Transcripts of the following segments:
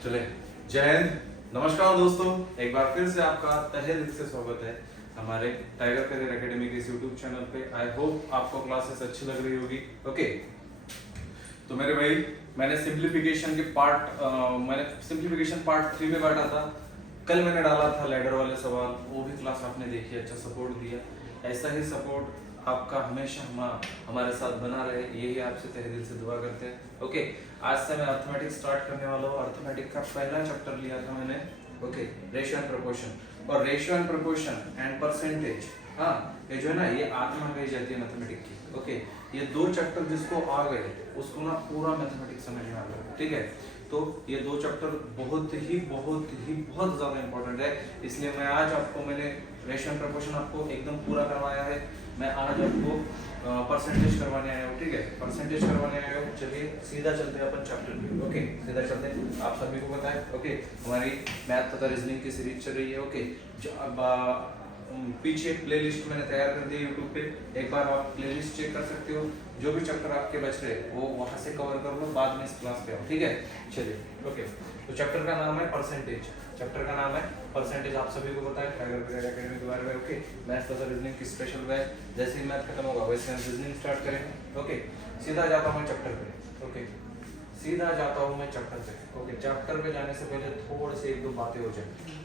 चले, जय हिंद, नमस्कार दोस्तों। एक बार फिर से आपका तहे दिल से स्वागत है हमारे टाइगर करियर एकेडमी के इस यूट्यूब चैनल पे। आई होप आपको क्लासेस अच्छी लग रही होगी। ओके, तो मेरे भाई मैंने सिंप्लीफिकेशन पार्ट 3 में बांटा था। कल मैंने डाला था लैडर वाले सवाल, वो भी क्लास आपने देखी, अच्छा सपोर्ट दिया। ऐसा ही सपोर्ट आपका हमेशा हमारे साथ बना रहे, यही आपसे तहे दिल से दुआ करते हैं। ओके, आज से मैं अर्थमेटिक स्टार्ट करने वाला हूँ। अर्थमेटिक का पहला चैप्टर लिया था मैंने, ओके, रेशियो एंड प्रोपोर्शन। और ratio and proportion and percentage, हाँ, ये जो है ना, ये आत्मा कही जाती है मैथमेटिक की। ओके, ये दो चैप्टर जिसको आ गए उसको ना पूरा मैथमेटिक्स समझ में आ गया। ठीक है, तो ये दो चैप्टर बहुत ज्यादा इंपॉर्टेंट है, इसलिए मैं आज आपको मैंने रेशियो एंड प्रोपोर्शन आपको एकदम पूरा करवाया है। मैं आज आपको परसेंटेज करवाने आया हूँ। ठीक है, परसेंटेज करवाने आया हूँ। चलिए सीधा चलते हैं अपन चैप्टर में। ओके, सीधा चलते हैं। आप सभी को पता है, ओके, हमारी मैथ तथा रीजनिंग की सीरीज चल रही है। ओके, पीछे प्लेलिस्ट मैंने तैयार कर दी यूट्यूब पे, एक बार आप प्लेलिस्ट चेक कर सकते हो। जो भी चैप्टर आपके बच रहे वो वहां से कवर कर लो, बाद में इस क्लास पे आओ। ठीक है, चलिए। ओके, तो चैप्टर का नाम है परसेंटेज। चैप्टर का नाम है परसेंटेज। आप सभी को पता है टाइगर करियर एकेडमी के बारे में। ओके, मैथ तथा रीजनिंग की स्पेशल बैच, जैसे ही मैथ खत्म होगा वैसे हम रीजनिंग स्टार्ट करेंगे। ओके, सीधा जाता हूँ चैप्टर पे। ओके, सीधा जाता हूँ मैं चैप्टर पे। ओके, चैप्टर पे जाने से पहले थोड़े से एक दो बातें हो जाए।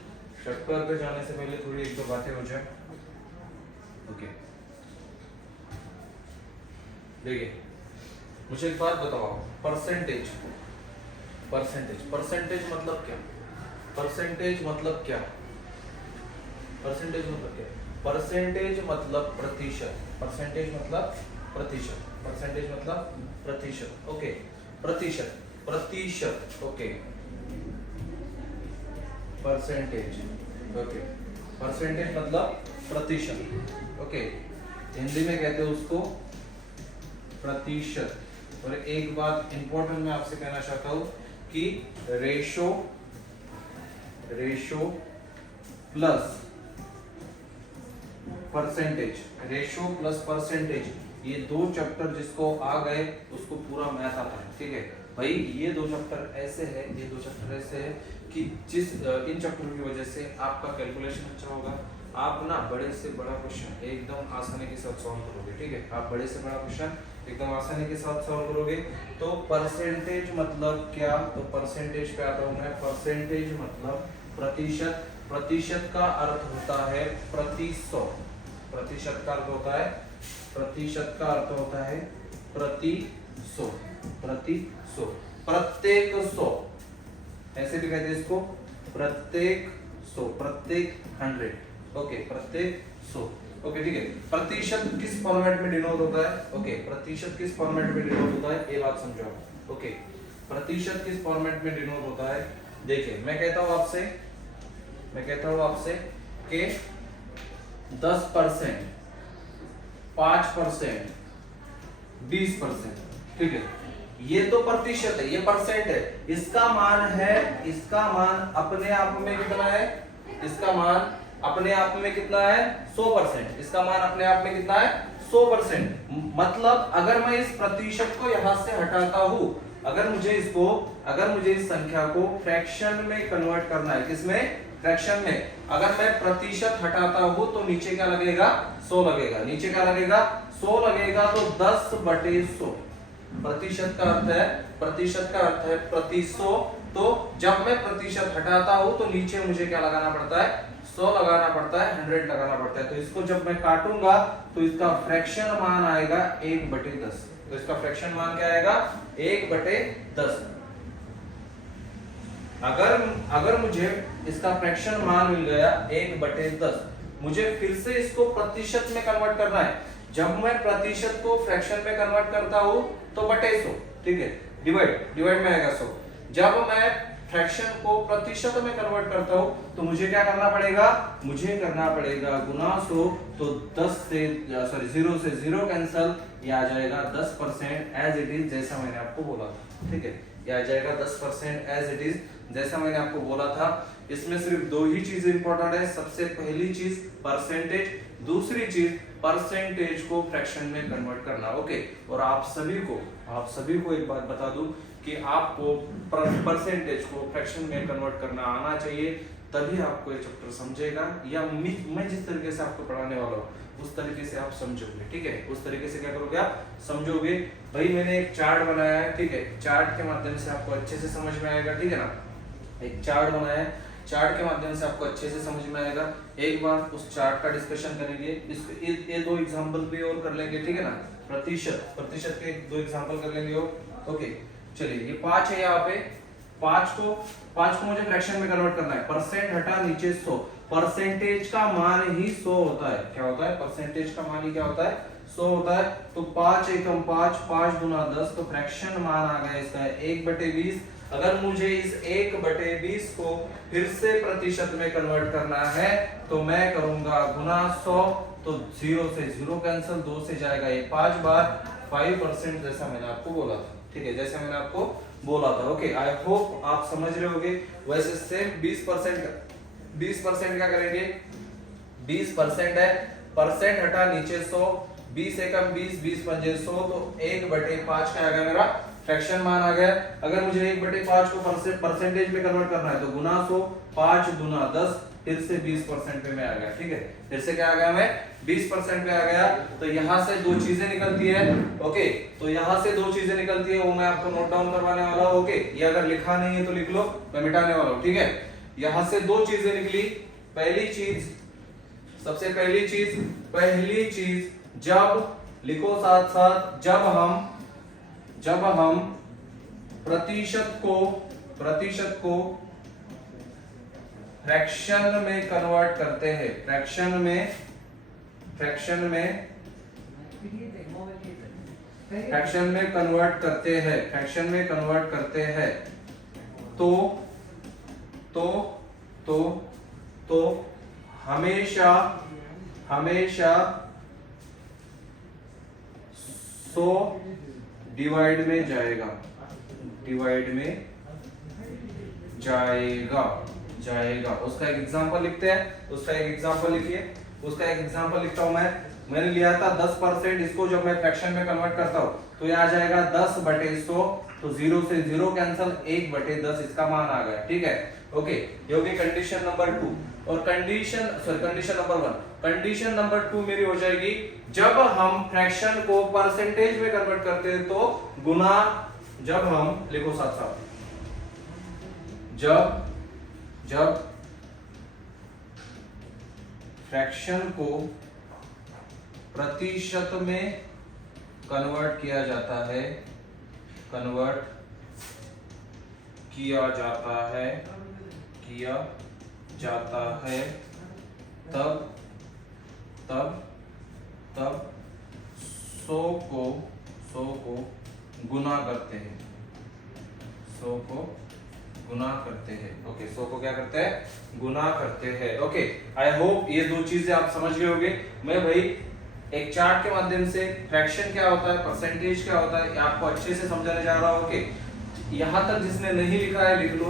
चैप्टर पे जाने से पहले थोड़ी एक दो बातें हो जाए। ओके, देखिए, मुझे एक बात बताओ, परसेंटेज परसेंटेज मतलब क्या? परसेंटेज मतलब क्या? परसेंटेज मतलब क्या? परसेंटेज मतलब प्रतिशत। परसेंटेज मतलब प्रतिशत। परसेंटेज मतलब प्रतिशत। ओके, प्रतिशत। Okay, percentage. ओके, परसेंटेज मतलब प्रतिशत। ओके, हिंदी में कहते हैं उसको प्रतिशत। और एक बात इंपॉर्टेंट मैं आपसे कहना चाहता हूं कि ratio plus percentage, ratio plus percentage, ये दो चैप्टर जिसको आ गए उसको पूरा मैथ आता है। ठीक है भाई, ये दो चैप्टर ऐसे है, ये दो चैप्टर ऐसे है कि इन चैप्टरों की वजह से आपका कैलकुलेशन अच्छा होगा। आप ना बड़े से बड़ा क्वेश्चन एकदम आसानी के साथ सॉल्व करोगे। ठीक है, आप बड़े से बड़ा क्वेश्चन एकदम आसानी के साथ सॉल्व करोगे। तो परसेंटेज मतलब क्या? तो परसेंटेज पे आता हूं मैं। परसेंटेज मतलब प्रतिशत। प्रतिशत का अर्थ होता है प्रति 100। प्रतिशत का अर्थ होता है, प्रतिशत का अर्थ होता है प्रति 100। प्रति 100, प्रत्येक 100, ऐसे भी कहते हैं इसको, प्रत्येक 100, प्रत्येक 100। ओके, प्रत्येक 100। ओके, ठीक है। प्रतिशत किस फॉर्मेट में डिनोट होता है? ओके, प्रतिशत किस फॉर्मेट में डिनोट होता है ये बात समझो। ओके, प्रतिशत किस फॉर्मेट में डिनोट होता है? देखिए, मैं कहता हूं आपसे कि 10%, 5%, 20%। ठीक है, ये तो प्रतिशत है, ये परसेंट है। इसका मान अपने आप में कितना है? इसका मान अपने आप में कितना है? 100%। इसका मान अपने आप में कितना है? 100%। मतलब अगर मैं इस प्रतिशत को यहां से हटाता हूं, अगर मुझे इस संख्या को फ्रैक्शन में कन्वर्ट करना है, किसमें? फ्रैक्शन में। अगर मैं प्रतिशत हटाता हूं तो नीचे क्या लगेगा? 100 लगेगा। नीचे क्या लगेगा? 100 लगेगा। तो 10/100 प्रतिशत का अर्थ है प्रति 100। तो जब मैं प्रतिशत हटाता हूं तो नीचे मुझे क्या लगाना पड़ता है? 100 लगाना पड़ता है, 100 लगाना पड़ता है। तो इसको जब मैं काटूंगा तो इसका फ्रैक्शन मान आएगा 1/10। तो इसका फ्रैक्शन मान क्या आएगा? 1/10। अगर मुझे इसका फ्रैक्शन मान मिल गया 1/10, मुझे फिर से इसको प्रतिशत में कन्वर्ट करना है। जब मैं प्रतिशत को फ्रैक्शन में कन्वर्ट करता हूं तो बटे 100। ठीक है, डिवाइड में आएगा 100। जब मैं फ्रैक्शन को प्रतिशत में कन्वर्ट करता हूं तो मुझे क्या करना पड़ेगा? मुझे करना पड़ेगा गुना 100। तो 0 से 0 कैंसल, ये आ जाएगा 10% एज इट इज, जैसा मैंने आपको बोला था। ठीक है, ये आ जाएगा 10% एज इट इज, जैसा मैंने आपको बोला था। इसमें सिर्फ दो ही चीजें इंपॉर्टेंट है। सबसे पहली चीज परसेंटेज, दूसरी चीज परसेंटेज को फ्रैक्शन में कन्वर्ट करना। ओके, और आप सभी को एक बात बता दूं कि आपको परसेंटेज को फ्रैक्शन में कन्वर्ट करना आना चाहिए, तभी आपको ये चैप्टर समझेगा, या मैं जिस तरीके से आपको पढ़ाने वाला हूँ उस तरीके से आप समझोगे, ठीक है। उस तरीके से क्या करोगे, आप समझोगे। भाई मैंने एक चार्ट बनाया है, ठीक है, चार्ट के माध्यम से आपको अच्छे से समझ में आएगा, ठीक है ना। एक चार्ट बनाया है, चार्ट के माध्यम से आपको अच्छे से समझ में आएगा। एक बार उस चार्ट का डिस्कशन करेंगे, ये दो एग्जांपल भी और कर लेंगे, ठीक है ना। प्रतिशत के दो एग्जांपल कर लेंगे और ओके। चलिए ये 5 है, यहाँ पे 5 को मुझे फ्रैक्शन में कन्वर्ट करना है। परसेंट हटा नीचे 100, परसेंटेज का मान ही 100 होता है। क्या होता है, परसेंटेज का मान ही क्या होता है, 100 होता है। तो 5 एकम 5, 5 दूना 10, तो फ्रैक्शन मान आ गया इसका 1/20। अगर मुझे इस 1/20 को फिर से प्रतिशत में कन्वर्ट करना है तो मैं करूंगा गुना 100, तो 0 से 0 कैंसिल, 2 से जाएगा ये 5 बार, 5%, जैसा मैंने आपको बोला था, ठीक है, जैसे मैंने आपको बोला था। ओके, आई होप आप समझ रहे होगे। वैसे सेम 20% क्या करेंगे, 20% है, परसेंट हटा नीचे 100, 20 एकम 20, 20 पंजे 100, तो 1/5 क्या आ गया मेरा फ्रैक्शन मान आ गया। अगर मुझे 1/5 को परसेंटेज में कन्वर्ट करना है तो गुना 100, 5 दूना 10, फिर से 20% पे मैं आ गया, ठीक है। फिर से क्या आ गया, मैं 20% पे आ गया। तो यहाँ से दो चीजें निकलती है, ओके, तो यहाँ से दो चीजें निकलती है, वो मैं आपको नोट डाउन करवाने वाला हूँ, ओके। ये अगर लिखा नहीं है तो लिख लो, मैं मिटाने वाला हूँ, ठीक है। यहाँ से दो चीजें निकली। पहली चीज, सबसे पहली चीज, जब लिखो साथ साथ, जब हम प्रतिशत को फ्रैक्शन में कन्वर्ट करते हैं, फ्रैक्शन में कन्वर्ट करते हैं, तो हमेशा 100 डिवाइड में जाएगा, उसका एक एग्जांपल लिखते हैं, उसका एक एग्जांपल लिखता हूं मैंने लिया था 10%, इसको जब मैं फ्रैक्शन में कन्वर्ट करता हूं तो ये आ जाएगा 10/100, तो 0 से 0 कैंसिल, 1/10 इसका मान आ गया, ठीक है, ओके। ये हो गई कंडीशन नंबर 2। और कंडीशन नंबर 1, कंडीशन नंबर 2 मेरी हो जाएगी, जब हम फ्रैक्शन को परसेंटेज में कन्वर्ट करते हैं तो गुना, जब हम लिखो साथ साथ, जब फ्रैक्शन को प्रतिशत में कन्वर्ट किया जाता है, तब 100 को गुना करते हैं, 100 को गुना करते हैं, ओके। 100 को क्या करते हैं, गुना करते हैं, ओके। आई होप ये दो चीजें आप समझ गए होंगे। मैं भाई एक चार्ट के माध्यम से फ्रैक्शन क्या होता है, परसेंटेज क्या होता है, आपको अच्छे से समझाने जा रहा हूं, ओके। यहाँ तक जिसने नहीं लिखा है लिख लो।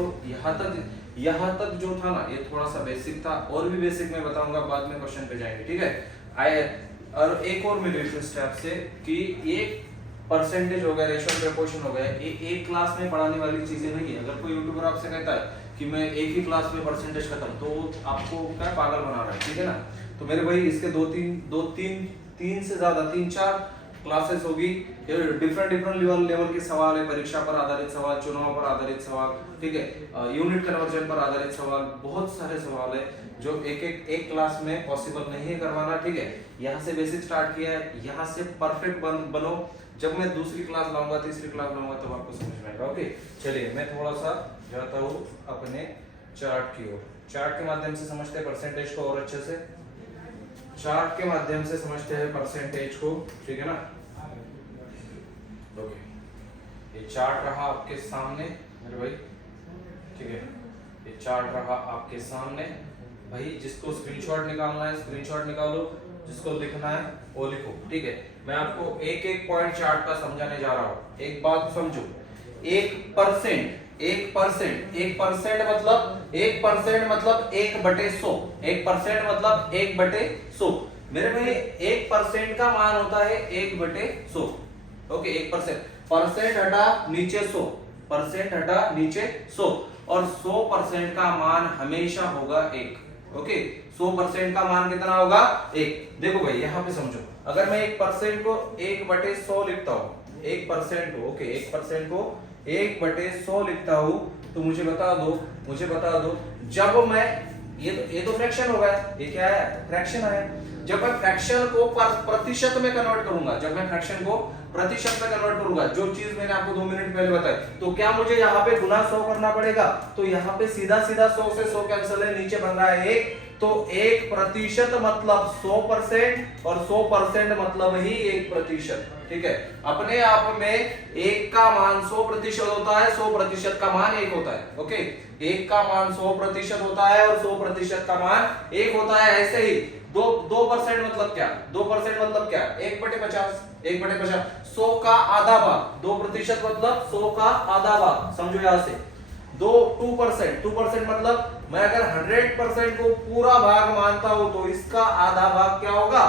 यहाँ तक जो था ना, ये थोड़ा सा बेसिक था, और भी बेसिक मैं बताऊंगा, बाद में क्वेश्चन पे जाएंगे, ठीक है। और एक और मेरी रिक्वेस्ट है आपसे कि एक परसेंटेज हो गया, रेशियो प्रपोर्शन हो गया, ये एक क्लास में पढ़ाने वाली चीजें नहीं है। अगर कोई यूट्यूबर आपसे कहता है कि मैं एक ही क्लास में परसेंटेज खत्म, तो आपको क्या पागल बना रहा है, ठीक है ना। तो मेरे भाई इसके तीन से ज्यादा 3-4 क्लासेस होगी। डिफरेंट लेवल के सवाल है, परीक्षा पर आधारित सवाल, चुनाव पर आधारित सवाल, ठीक है, यूनिट कन्वर्जन पर आधारित सवाल, बहुत सारे सवाल है जो एक क्लास में पॉसिबल नहीं है करवाना, ठीक है। यहाँ से बेसिक स्टार्ट किया है, यहाँ से परफेक्ट बनो। जब मैं दूसरी क्लास लाऊंगा, तीसरी क्लास लाऊंगा, तब आपको समझ में आएगा, ओके। चलिए मैं थोड़ा सा जाता हूँ अपने चार्ट की ओर। चार्ट के माध्यम से समझते हैं परसेंटेज को और अच्छे से, चार्ट के माध्यम से समझते हैं परसेंटेज को, ठीक है ना, ओके। ये चार्ट रहा आपके सामने मेरे भाई, ठीक है, ये चार्ट रहा आपके सामने। भाई जिसको स्क्रीनशॉट निकालना है स्क्रीनशॉट निकालो, जिसको लिखना है वो लिखो, ठीक है। मैं आपको एक एक पॉइंट चार्ट का समझाने जा रहा हूं। एक बात समझो, 1% मतलब 1/100, 1% मतलब 1/100। मेरे भाई 1% का मान होता है 1/100, ओके। 1% परसेंट हटा नीचे 100, परसेंट हटा नीचे 100 और 100% का मान हमेशा होगा 1। ओके, 100% का मान कितना होगा 1। देखो भाई यहाँ पे समझो, अगर मैं 1% को 1/100 लिखता हूँ, 1% को, ओके 1% को 1/100 लिखता हूँ, तो मुझे बता दो जब मैं ये तो फ्रैक्शन हो गया, ये क्या है फ्रैक्शन है। जब मैं फ्रैक्शन को प्रतिशत में कन्वर्ट करूंगा, जो चीज मैंने आपको 2 मिनट पहले बताई, तो क्या मुझे यहाँ पे गुना 100 करना पड़ेगा? तो यहाँ पे सीधा 100 से 100 कैंसिल है, नीचे बन रहा है 1, तो 1% मतलब 100% और 100% मतलब ही 1%। ठीक है, अपने आप में 1 का मान 100% होता है, 100% का मान 1 होता है। ओके, 1 का मान 100% होता है और 100% का मान 1 होता है। ऐसे ही 2% मतलब क्या? 2% मतलब क्या? 1/50, 1/50, 100 का आधा भाग, 2% मतलब 100 का आधा भाग, समझो यहां से। 2% मतलब मैं अगर 100% को पूरा भाग मानता हूं तो इसका आधा भाग क्या होगा?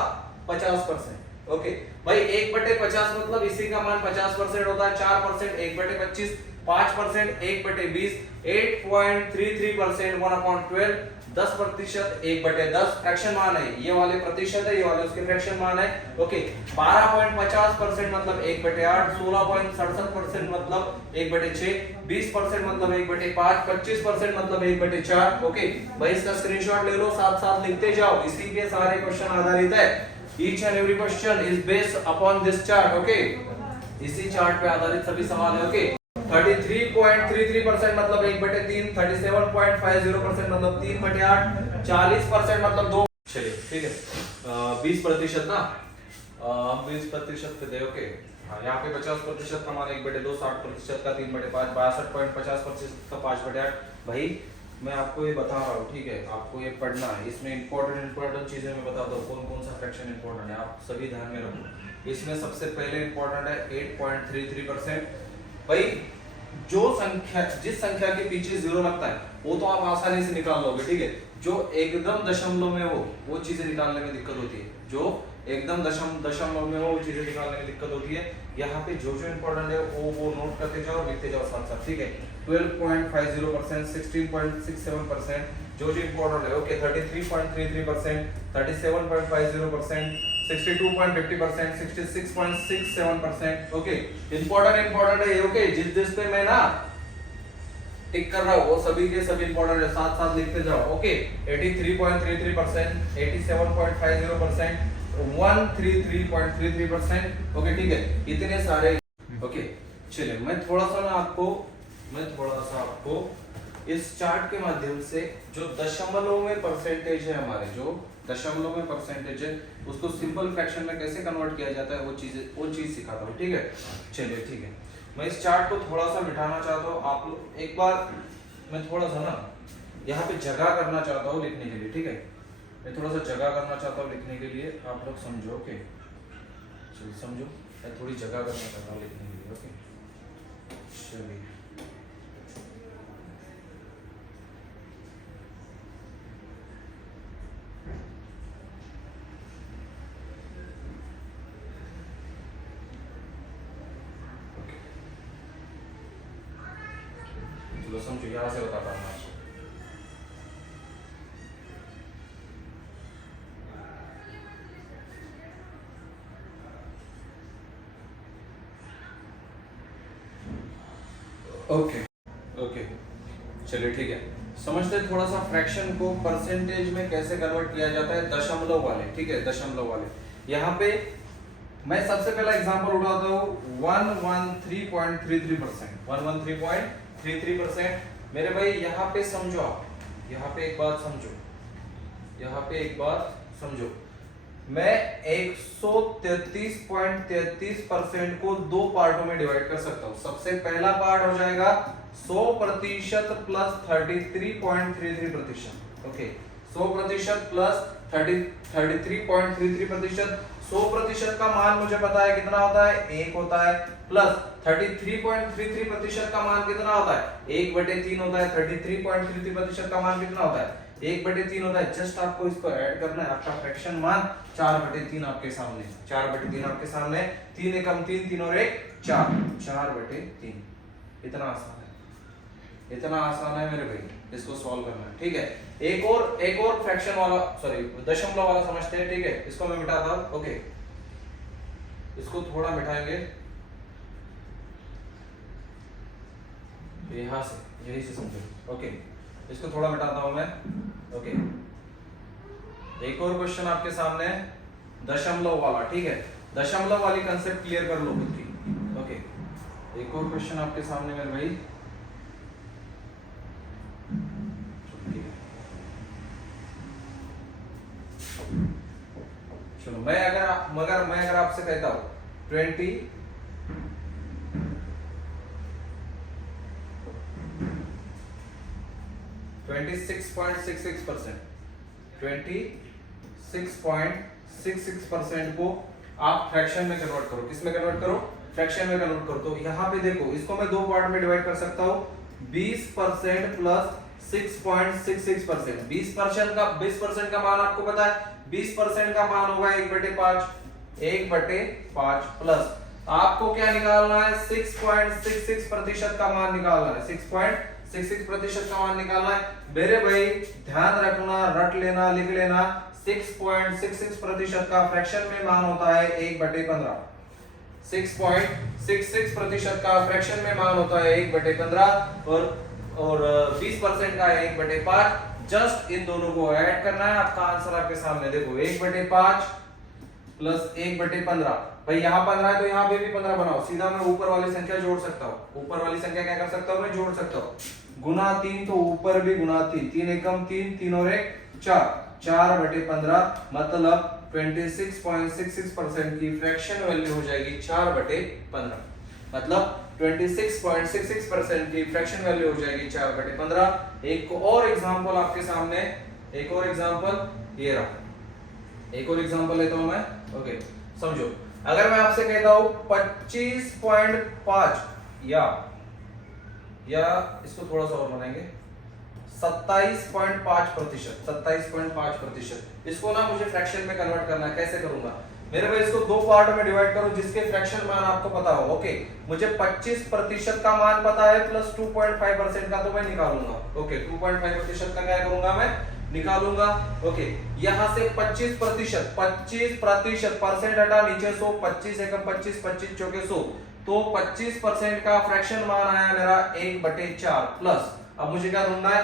50%। ओके भाई, 1/50 मतलब इसी का मान 50% होता है। 4% 1/25, 5% 1/20, 8.33% 1/12, 10% 1/10 फ्रैक्शन मान है, ये वाले प्रतिशत है, ये वाले उसके फ्रैक्शन मान है। ओके, 12.50% मतलब 1/8, 16.67% मतलब 1/6, 20% मतलब 1/5, 25% मतलब 1/4। ओके भाई, इसका स्क्रीनशॉट ले लो, साथ साथ लिखते जाओ, इसी पे सारे क्वेश्चन आधारित है। Each and every question is based upon this chart. Okay, इसी चार्ट पे आधारित सभी सवाल है। ओके, 33.33% मतलब 1/3, 37.50% मतलब 3/8, 40% मतलब 2। चलिए ठीक है, 20% ना, 20% पे दे। ओके हाँ, यहाँ पे 50% का मान 1/2, 60% का 3/5, 62.50% का 5/8। भाई मैं आपको ये बता रहा हूँ, ठीक है, आपको ये पढ़ना है, इसमें इंपॉर्टेंट चीजें मैं बता दूँ, कौन सा फ्रैक्शन इंपॉर्टेंट है, आप सभी ध्यान में रखो। इसमें सबसे पहले इंपॉर्टेंट है 8.33%। भाई जो संख्या, जिस संख्या के पीछे 0 लगता है वो तो आप आसानी से निकाल लोगे। ठीक है, जो एकदम दशमलव में हो वो चीजें निकालने में दिक्कत होती है, जो एकदम दशमलव में हो वो चीजें निकालने में दिक्कत होती है। यहाँ पे जो इंपॉर्टेंट है वो नोट करते जाओ, लिखते जाओ साथ साथ। ठीक है, 12.50%, 16.67% जो इंपॉर्टेंट है। ओके, 33.33%, 37.50%, 62.50%, 66.67%। ओके, इंपॉर्टेंट है। ओके, जिस पे मैं ना टिक कर रहा हूँ वो सभी के सभी इंपॉर्टेंट है, साथ साथ लिखते जाओ। ओके, 83.33%, 87.50%, 133.33%। ओके ठीक है, इतने सारे। ओके चलिए, मैं थोड़ा सा आपको इस चार्ट के माध्यम से जो दशमलव में परसेंटेज है, हमारे जो दशमलव में परसेंटेज है, उसको सिंपल फ्रैक्शन में कैसे कन्वर्ट किया जाता है वो चीज सिखाता हूँ। ठीक है, चलिए ठीक है, मैं इस चार्ट को थोड़ा सा मिटाना चाहता हूँ। आप लोग एक बार, मैं थोड़ा सा ना यहाँ पे जगह करना चाहता हूँ लिखने के लिए। ठीक है, मैं थोड़ा सा जगह करना चाहता हूँ लिखने के लिए, आप लोग समझो। ओके चलिए समझो, मैं थोड़ी जगह करना चाहता हूँ लिखने के लिए। ओके चलिए, चलो समझो, यहाँ से बताता हूँ आपको। ओके ओके चलिए ठीक है, समझते हैं थोड़ा सा फ्रैक्शन को परसेंटेज में कैसे कन्वर्ट किया जाता है, दशमलव वाले। ठीक है, दशमलव वाले। यहाँ पे मैं सबसे पहला एग्जांपल उठाता हूँ 113.33%, 113.33%। मेरे भाई यहाँ पे समझो, आप यहाँ पे एक बात समझो, मैं 133.33% को दो पार्टों में डिवाइड कर सकता हूं। सबसे पहला पार्ट हो जाएगा 100% प्लस 33.33%। Okay, 100% plus 33.33%। 100% का मान मुझे पता है कितना होता है, 1 होता है, प्लस 33.33% का मान कितना होता है, 1/3 होता है। 33.33% का मान कितना होता है, 1/3 होता है। जस्ट आपको इसको ऐड करना है, आपका फ्रैक्शन मान 4/3 आपके सामने, 4/3 आपके सामने। 3 एकम 3, 3 और 1 4, 4/3। इतना आसान है, इतना आसान है मेरे भाई, इसको सॉल्व करना है। ठीक है, एक और फ्रैक्शन वाला, सॉरी दशमलव वाला समझते हैं। ठीक है, इसको मैं मिटाता हूं। ओके, इसको थोड़ा मिटाएंगे यहां से, यही से समझो। ओके, इसको थोड़ा मिटाता हूं मैं। ओके, एक और क्वेश्चन आपके सामने है दशमलव वाला। ठीक है, दशमलव वाली कंसेप्ट क्लियर कर लो खुद की। ओके, एक और क्वेश्चन आपके सामने मेरे भाई। चलो, मैं अगर आपसे कहता हूं 26.66% को आप फ्रैक्शन में कन्वर्ट करो। किस में कन्वर्ट करो? फ्रैक्शन में कन्वर्ट करो। तो यहाँ पे देखो, इसको मैं दो पार्ट में डिवाइड कर सकता हूँ। 20% प्लस 6.66%। 20% का मान आपको पता है, 20% का मान होगा 1/5 प्लस आपको क्या निकालना है? 6.66% का मान निकालना है। 6.66% का मान निकालना है मेरे भाई। ध्यान रखना, रट लेना, लिख लेना। 6.66% का फ्रैक्शन में मान होता है 1/15। 6.66% का फ्रैक्शन में मान होता है 1/15 और 20% का है 1/5। जस्ट इन दोनों को ऐड करना है। आपका आंसर आपके सामने देखो, 1/5 प्लस 1/15। भाई यहाँ 15 है तो यहाँ पे भी 15 बनाओ। सीधा मैं ऊपर वाली संख्या जोड़ सकता हूँ। ऊपर वाली संख्या क्या कर सकता हूँ? मैं जोड़ सकता हूँ। गुना 3 तो ऊपर भी गुना 3, 3 एकम 3, 3 और 1 4, 4/15 मतलब 26.66% की फ्रैक्शन वैल्यू हो जाएगी 4/15। मतलब 26.66% की फ्रैक्शन वैल्यू हो जाएगी 4/15। एक और एग्जांपल आपके सामने, एक और एग्जांपल ये रहा। एक और एग्जांपल लेता हूं मैं। ओके, समझो, अगर मैं आपसे कहता हूं 25.5 या इसको थोड़ा सा और बनाएंगे 27.5%। इसको ना मुझे फ्रैक्शन में कन्वर्ट करना है। कैसे करूंगा मेरे भाई? इसको दो पार्ट में डिवाइड करो जिसके फ्रैक्शन मान आपको पता हो। ओके, मुझे 25% का मान पता है प्लस 2.5% का, तो मैं निकालूंगा। ओके, 2.5% का क्या करूंगा? मैं निकालूंगा। ओके, यहां से 25% परसेंट हटा, नीचे 100, 25 एकम 25, 25 चौके 100, तो 25% का फ्रैक्शन मान आया मेरा 1/4 प्लस, अब मुझे क्या ढूंढना है?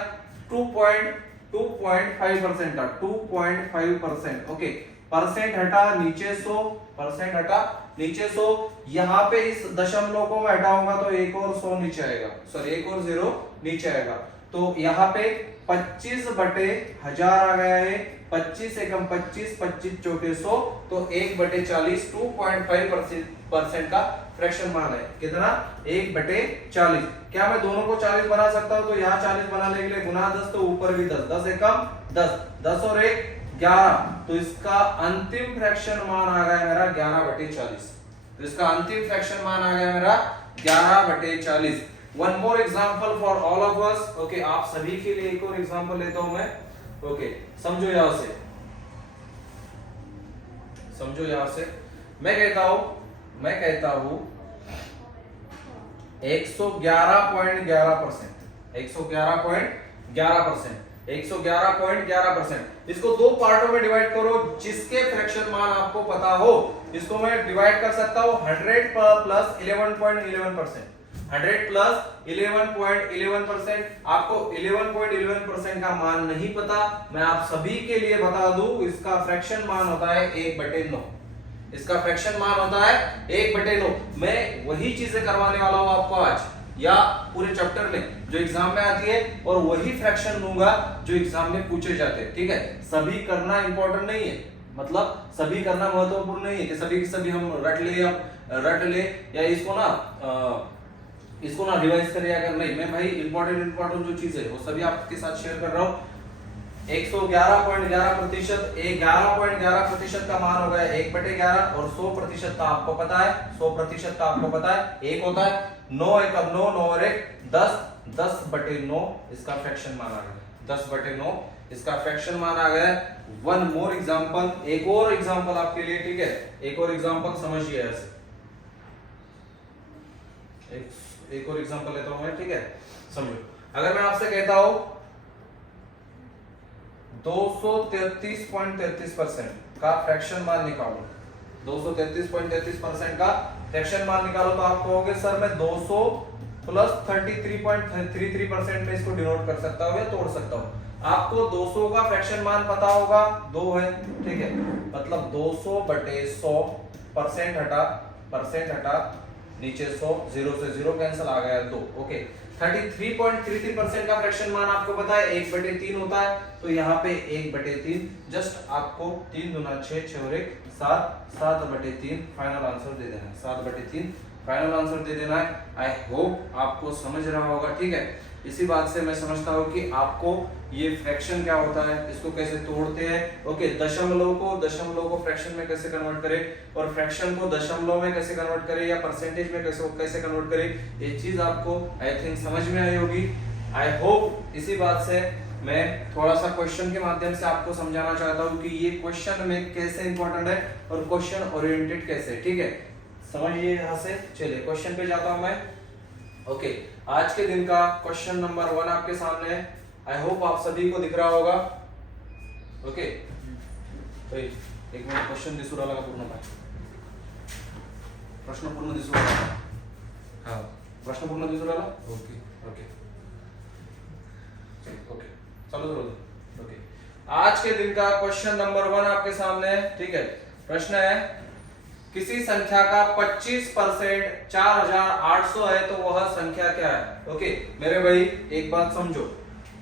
2.5% का 2.5%। ओके, परसेंट हटा, नीचे 100, परसेंट हटा, नीचे 100। यहां पे इस दशमलव को मैं हटाऊंगा तो एक और 100 नीचे आएगा, सॉरी एक और 0 नीचे आएगा। तो यहाँ पे 25/1000 आ गया है। 25 एकम 25, 25 चौके 100, तो 1/40, 2.5% का फ्रैक्शन मान है। कितना? 1/40। क्या मैं दोनों को 40 बना सकता हूं? तो यहाँ 40 बनाने के लिए गुना 10, तो ऊपर भी 10, 10 एकम 10, 10 और 1 11। तो इसका अंतिम फ्रैक्शन मान आ गया मेरा 11/40। तो इसका अंतिम फ्रैक्शन मान आ गया मेरा 11/40। One more example for all of us. Okay, आप सभी के लिए एक और एग्जांपल लेता हूं मैं। ओके, समझो यहां से, समझो यहां से। मैं कहता हूं 111.11%, 111.11%। इसको दो पार्टों में डिवाइड करो जिसके फ्रैक्शन मान आपको पता हो। इसको मैं डिवाइड कर सकता हूं 100 प्लस 11.11%। 100 प्लस 11.11%। आपको 11.11% का मान नहीं पता, मैं आप सभी के लिए बता दूं, इसका फ्रैक्शन मान होता है 1/9। इसका फ्रैक्शन मान होता है 1/9। मैं वही चीजें करवाने वाला हूं आपको आज या पूरे चैप्टर में जो एग्जाम में आती है, और वही फ्रैक्शन लूंगा जो एग्जाम में पूछे जाते हैं। ठीक है, सभी करना इंपॉर्टेंट नहीं है, मतलब सभी करना महत्वपूर्ण नहीं है कि सभी की सभी हम रट ले या इसको ना रिवाइज करें या कर नहीं। मैं भाई इंपॉर्टेंट जो चीज है वो सभी आपके साथ शेयर कर रहा हूँ। 111.11%, 11.11% का मान हो गया 1/11 और 100% का आपको पता है, 100% का आपको पता है 1 होता है। 9 एकम 9, 9 और 1 10, 10/9 इसका फ्रैक्शन मान आ गया। 10/9 इसका फ्रैक्शन मान आ गया। वन मोर एग्जांपल, एक और एग्जांपल आपके लिए। ठीक है, एक और एग्जांपल समझिए ऐसे। एक और एग्जांपल लेता हूं मैं, ठीक है, समझो। अगर मैं आपसे कहता हूं 233.33% का फ्रैक्शन मान निकालो, 233.33% का फ्रैक्शन मान निकालो, तो आप कहोगे सर मैं 200 प्लस 33.33% में इसको डिनोट कर सकता हूं या तोड़ सकता हूं। आपको 200 का फ्रैक्शन मान पता होगा 2 है, ठीक है, मतलब 200 बटे 100, परसेंट हटा नीचे 100, 0 से 0 कैंसिल, आ गया 2। ओके, 33.33% का फ्रैक्शन मान आपको पता है 1/3 होता है, तो यहाँ पे 1/3, जस्ट आपको 3 दूना 6, 6 और 1 7, 7/3 फाइनल आंसर दे देना है, 7/3 फाइनल आंसर दे देना है। आई होप आपको समझ रहा होगा, ठीक है। इसी बात से मैं समझता हूँ कि आपको ये फ्रैक्शन क्या होता है, इसको कैसे तोड़ते हैं। ओके, दशमलव को फ्रैक्शन में कैसे कन्वर्ट करें, और फ्रैक्शन को दशमलव में कैसे कन्वर्ट करें या परसेंटेज में कैसे कन्वर्ट करें, ये चीज आपको आई थिंक समझ में आई होगी। आई होप इसी बात से मैं थोड़ा सा क्वेश्चन के माध्यम से आपको समझाना चाहता हूँ कि ये क्वेश्चन में कैसे इंपॉर्टेंट है और क्वेश्चन ओरिएंटेड कैसे, ठीक है, समझिए यहाँ से। चलिए क्वेश्चन पे जाता हूँ मैं। ओके, आज के दिन का क्वेश्चन नंबर 1 आपके सामने है। आई होप आप सभी को दिख रहा होगा। ओके, तो एक मिनट, क्वेश्चन दिसू राहिला का पूर्ण पाय, प्रश्न पूर्ण दिसू राहिला, हाँ प्रश्न पूर्ण दिसू राहिला, ओके ओके ओके, चलो चलो। ओके, आज के दिन का क्वेश्चन नंबर 1 आपके सामने है, ठीक है। प्रश्न है, किसी संख्या का 25% 4800 है तो वह संख्या क्या है। ओके मेरे भाई एक बात समझो,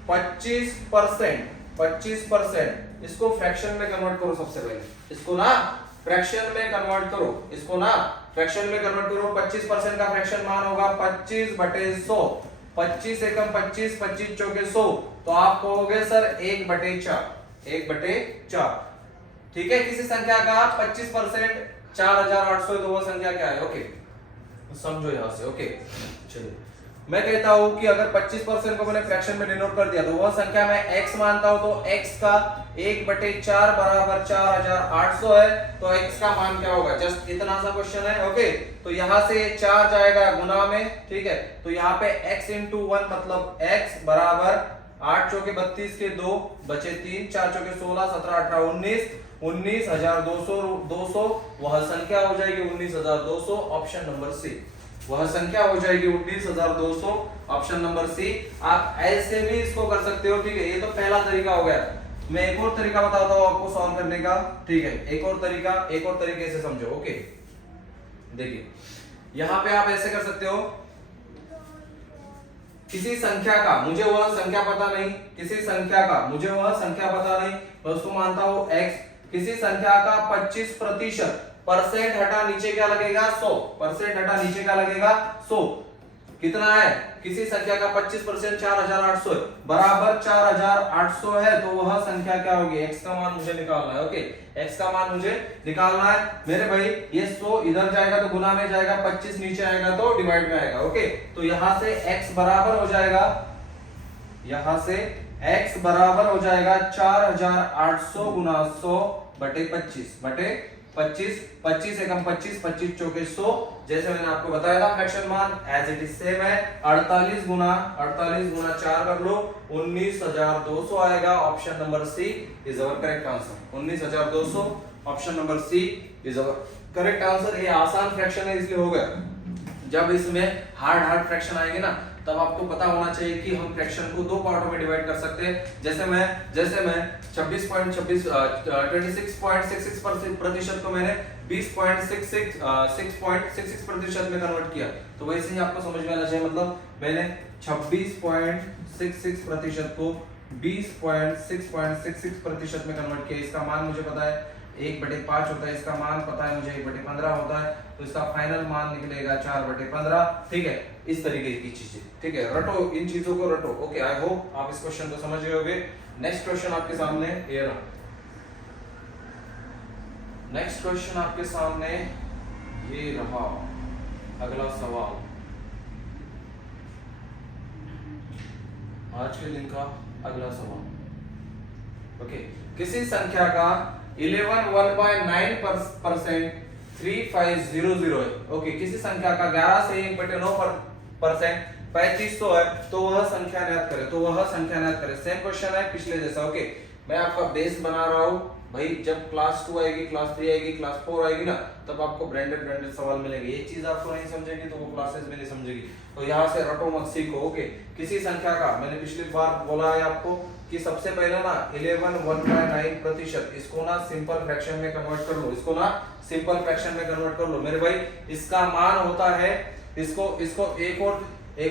25%, इसको फ्रैक्शन में कन्वर्ट करो। सबसे पहले इसको ना फ्रैक्शन में कन्वर्ट करो, 25% का फ्रैक्शन मान होगा 25/100, 25 एकम 25, 25 चौके 100, तो आप कहोगे सर 1/4, 1/4, ठीक है। किसी संख्या का 25% 4800 है तो वह संख्या क्या है। ओके समझो यहां से। ओके चलिए, मैं कहता हूं कि अगर 25% को मैंने फ्रैक्शन में डिनोट कर दिया तो वह संख्या मैं x मानता हूं, तो x का 1/4 बराबर 4800 है, तो x का मान क्या होगा, जस्ट इतना सा क्वेश्चन है। ओके तो यहां से 4 जाएगा गुना में, ठीक है, तो यहाँ पे x × 1 मतलब x बराबर 8 चौके 32 के 2 बचे 3, 4 चौके 16, 17, 18, 19,200, वह संख्या हो जाएगी 19,200, ऑप्शन नंबर सी। वह संख्या हो जाएगी 19,200, ऑप्शन नंबर सी। आप ऐसे भी इसको कर सकते हो, ठीक है, ये तो पहला तरीका हो गया। मैं एक और तरीका बताता हूं आपको सॉल्व करने का, ठीक है, एक और तरीके से समझो। ओके देखिए, यहां पे आप ऐसे कर सकते हो, किसी संख्या का मुझे वह संख्या पता नहीं, मैं उसको मानता हूं x। किसी संख्या का 25%, परसेंट हटा नीचे क्या लगेगा 100, कितना है, किसी संख्या का 25% 4800 है, बराबर 4800 है, तो वह संख्या क्या होगी, x का मान मुझे निकालना है। ओके x का मान मुझे निकालना है मेरे भाई। ये 100 इधर जाएगा तो गुना में जाएगा, 25 नीचे आएगा तो डिवाइड में आएगा। ओके तो यहां से x बराबर हो जाएगा, 4800 गुना 100 बटे 25, 25 एकम 25, 25 चौके 100, जैसे मैंने आपको बताया था फ्रैक्शन मान एज इट इज सेम है। 48 गुना 4 कर लो, 19,200 आएगा। Option number C is our correct answer. 19,200 option number C is our correct answer. ये आसान फ्रैक्शन है इसलिए हो गया। जब इसमें हार्ड फ्रैक्शन आएंगे ना, तब आपको पता होना चाहिए कि हम फ्रैक्शन को दो पार्टों में डिवाइड कर सकते हैं। जैसे मैं 26.66% को मैंने 20.66% में कन्वर्ट किया, तो वैसे ही आपको समझ में आना चाहिए। मतलब मैंने 26.66% को 20.66% में कन्वर्ट किया। इसका मान मुझे पता है 1/5 होता है, इसका मान पता है मुझे 1/15 होता है, तो इसका फाइनल मान निकलेगा 4/15। ठीक है, इस तरीके की चीजें, ठीक है, रटो, इन चीजों को रटो। ओके आई होप आप इस क्वेश्चन को समझ गए होंगे। नेक्स्ट क्वेश्चन आपके सामने ये रहा। नेक्स्ट क्वेश्चन आपके सामने ये रहा, अगला सवाल आज के दिन का अगला सवाल। ओके किसी संख्या का 11/9% 3500 है। ओके किसी संख्या का 11 से 1/9 पर परसेंट 3500 है तो वह संख्या ज्ञात करें, तो वह संख्या ज्ञात करें। सेम क्वेश्चन है पिछले जैसा। ओके, मैं आपका बेस बना रहा हूं भाई, जब क्लास 2 आएगी, क्लास 3 आएगी, क्लास 4 आएगी ना, तब आपको ब्रांडेड सवाल मिलेंगे। ये चीज आपको नहीं समझेगी तो वो क्लासेस में नहीं समझेगी, तो यहाँ से रटो मत सीखो। ओके, किसी संख्या का, मैंने पिछली बार बोला है आपको कि सबसे पहले ना 11/9%, इसको ना सिंपल फ्रैक्शन में कन्वर्ट कर लो, इसको ना सिंपल फ्रैक्शन में कन्वर्ट कर लो मेरे भाई। इसका मान होता है, इसको एक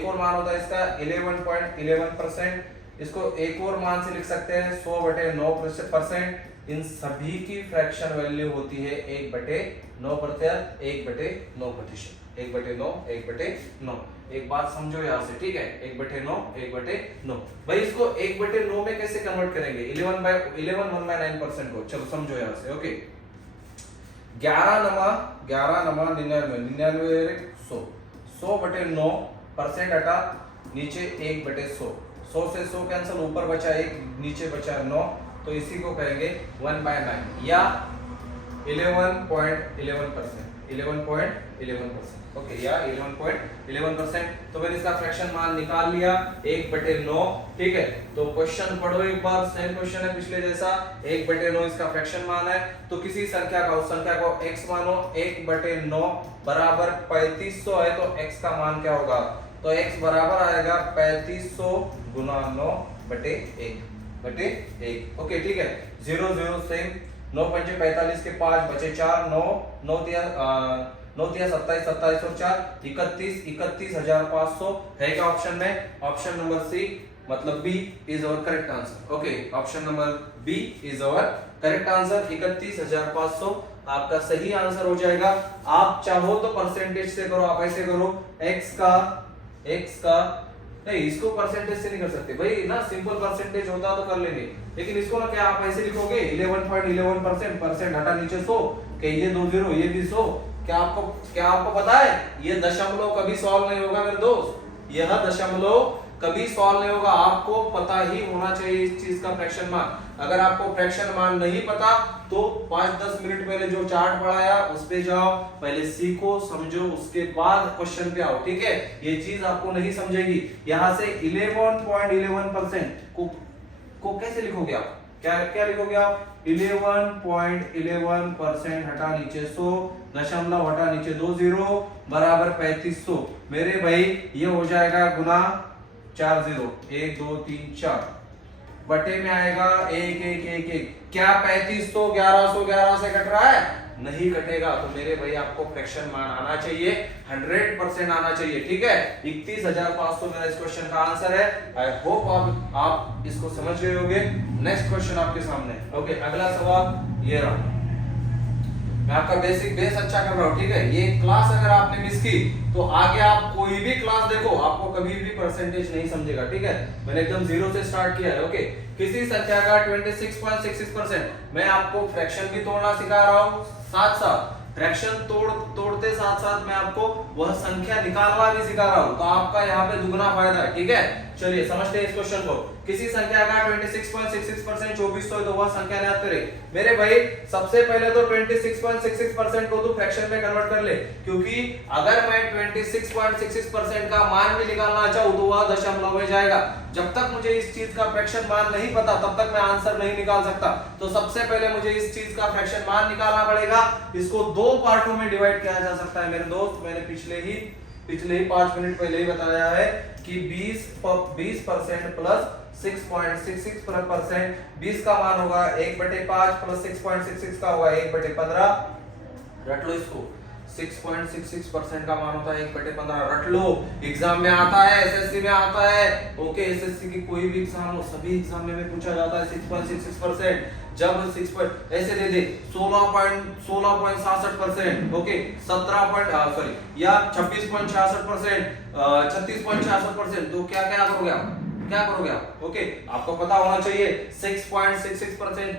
और मान होता है इसका 11.11%। इसको एक और मान से लिख सकते हैं 100/9%। इन सभी की फ्रैक्शन वैल्यू होती है 1/9%, 1/9%, 1/9। एक बात समझो यहाँ से, ठीक है, 1/9 भाई। इसको 1/9 में कैसे कन्वर्ट करेंगे 1/9% को, चलो समझो यहाँ से। ओके, 99 100/9% हटा, नीचे 1/100, 100 से 100 कैंसिल, ऊपर बचा 1, नीचे बचा 9, तो इसी को कहेंगे 1/9 या 11.11%, 11.11%। ओके, या 11.11%। तो मैंने इसका फ्रैक्शन मान निकाल लिया 1/9, ठीक है। तो क्वेश्चन पढ़ो एक बार, सेम क्वेश्चन है पिछले जैसा, 1/9 इसका फ्रैक्शन मान है। तो किसी संख्या का, उस संख्या को x मानो, 1/9 बराबर 3500 है, तो x का मान क्या होगा, तो x बराबर आएगा 3500 गुना 9/1। ओके, ठीक है, 0 0 सेम, 9 पंचे 45 के 5 बचे 4, 9 तिया 27, 27 और 4 31, 31,500 है क्या ऑप्शन में? ऑप्शन नंबर सी मतलब B is our correct answer. Okay, option number B is our correct answer. 31,500 आपका सही आंसर हो जाएगा। आप चाहो तो परसेंटेज से करो, आप ऐसे करो, x का नहीं, इसको परसेंटेज से नहीं कर सकते भाई ना, सिंपल परसेंटेज होता तो कर लेंगे, लेकिन इसको ना क्या आप ऐसे लिखोगे 11.11%, परसेंट हटा नीचे 100, कि ये 2 0 ये भी 100। क्या आपको पता है ये दशमलव कभी सॉल्व नहीं होगा मेरे दोस्त, यह दशमलव कभी सॉल्व नहीं होगा। आपको पता ही होना चाहिए इस चीज का फ्रैक्शन मान। अगर आपको फ्रैक्शन मान नहीं पता तो 5-10 मिनट पहले जो चार्ट पढ़ाया उस पे जाओ, पहले सीखो समझो, उसके बाद क्वेश्चन पे आओ, ठीक है। ये चीज आपको नहीं समझेगी। यहां से 11.11% को कैसे लिखोगे आप, क्या लिखोगे आप, 11.11% हटा नीचे 100, दशमलव हटा नीचे 2 0 बराबर 3500। मेरे भाई ये हो जाएगा गुना 4 0, 1 2 3 4 बटे में आएगा 1 1 1 1। क्या 3500 1100 से कट रहा है? नहीं कटेगा। तो मेरे भाई आपको फ्रैक्शन मान आना चाहिए, 100% आना चाहिए, ठीक है। 31,500 मेरा इस क्वेश्चन का आंसर है। आई होप आप इसको समझ गए होंगे। नेक्स्ट क्वेश्चन आपके सामने। ओके, अगला सवाल ये रहा। मैं आपका बेस अच्छा कर रहा हूं, ठीक है। ये क्लास अगर आपने मिस की तो आगे आप कोई भी क्लास देखो, आपको कभी भी परसेंटेज नहीं समझेगा, ठीक है। मैंने एकदम 0 से स्टार्ट किया है। ओके, किसी संख्या का 26.66%, मैं आपको फ्रैक्शन भी तोड़ना सिखा रहा हूं, साथ फ्रैक्शन तोड़ते साथ मैं आपको वह संख्या निकालना भी सिखा रहा हूं। तो आपका यहाँ पे दुगना फायदा है, ठीक है। चलिए समझते हैं इस क्वेश्चन को। किसी संख्या का 26.66% 2400 है, तो वह संख्या ज्ञात करें। मेरे भाई सबसे पहले तो 26.66% को तो फ्रैक्शन में कन्वर्ट कर ले, क्योंकि अगर मैं 26.66% का मान भी निकालना चाहूं तो वह दशमलव में जाएगा। जब तक मुझे इस चीज का फ्रैक्शन मान नहीं पता तब तक मैं आंसर नहीं निकाल सकता। तो सबसे पहले मुझे इस चीज का फ्रैक्शन मान निकालना पड़ेगा। इसको 2 पार्टों में डिवाइड किया जा सकता है मेरे दोस्त। मैंने पिछले ही 5 मिनट पहले ही बताया है कि 20% प्लस 6.66%, 20 का मान होगा 1/5 प्लस 6.66 का होगा 1/15। रट लो इसको, 6.66% का मान होता है 1/15। रट लो, एग्जाम में आता है, एसएससी में आता है। ओके, एसएससी की कोई भी एग्जाम हो, सभी एग्जाम में पूछा जाता है 6.66%। जब 6 ऐसे दे दे 16.66%, ओके, 17 या 26.66%, 36.66%, तो क्या करोगे आप? ओके, आपको पता होना चाहिए 6.66%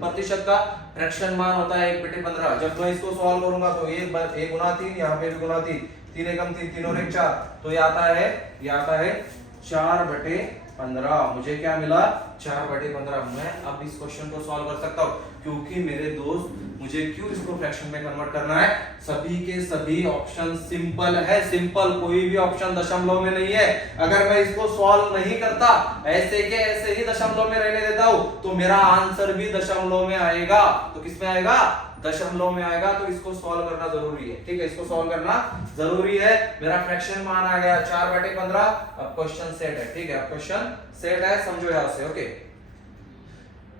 प्रतिशत का फ्रैक्शन मान होता है 1/15। जब मैं इसको सॉल्व करूंगा तो ये गुना 3, यहाँ पे भी गुना 3, 3 एकम 3, 3 और 1 4, तो ये आता है 4/15। मुझे क्या मिला? 4/15। मैं अब इस क्वेश्चन को सॉल्व कर सकता हूँ, क्योंकि मेरे दोस्त मुझे क्यों इसको फ्रैक्शन में कन्वर्ट करना है? सभी के सभी ऑप्शन सिंपल है, सिंपल, कोई भी ऑप्शन दशमलव में नहीं है। अगर मैं इसको सॉल्व नहीं करता, ऐसे के ऐसे ही दशमलव में रहने देता हूं, तो मेरा आंसर भी दशमलव में आएगा। तो किस में आएगा? दशमलव में आएगा। तो इसको सॉल्व करना जरूरी है, ठीक है, इसको सॉल्व करना जरूरी है। मेरा फ्रैक्शन मान आ गया 4/15। अब क्वेश्चन सेट है, ठीक है, अब क्वेश्चन सेट है, समझो यहां से। ओके,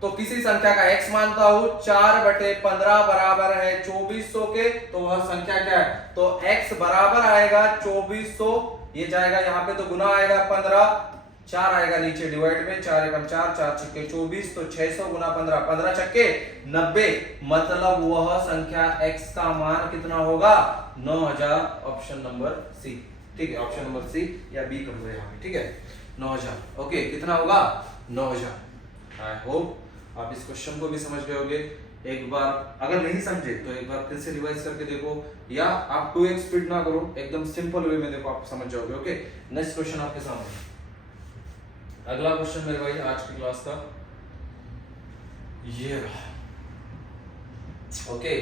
तो किसी संख्या का x मानता हूं 4/15 बराबर है 2400 के, तो वह संख्या क्या है? तो x बराबर आएगा 2400, ये जाएगा यहां पे तो गुना आएगा 15, 4 आएगा नीचे डिवाइड में, 4 एकम 4, 4 छक्के 24, तो 600 गुना 15, 15 छक्के 90, मतलब वह संख्या x का मान कितना होगा? 9000। ऑप्शन नंबर सी, ठीक है, ऑप्शन नंबर सी या बी कर दो यहाँ पे, ठीक है, 9000। ओके, कितना होगा? 9000। आई होप आप इस क्वेश्चन को भी समझ गए होंगे। एक बार अगर नहीं समझे तो एक बार फिर से रिवाइज करके देखो, या आप 2x स्पीड ना करो, एकदम सिंपल वे में देखो, आप समझ जाओगे। ओके, नेक्स्ट क्वेश्चन आपके सामने। अगला क्वेश्चन मेरे भाई आज की क्लास का ये रहा। ओके,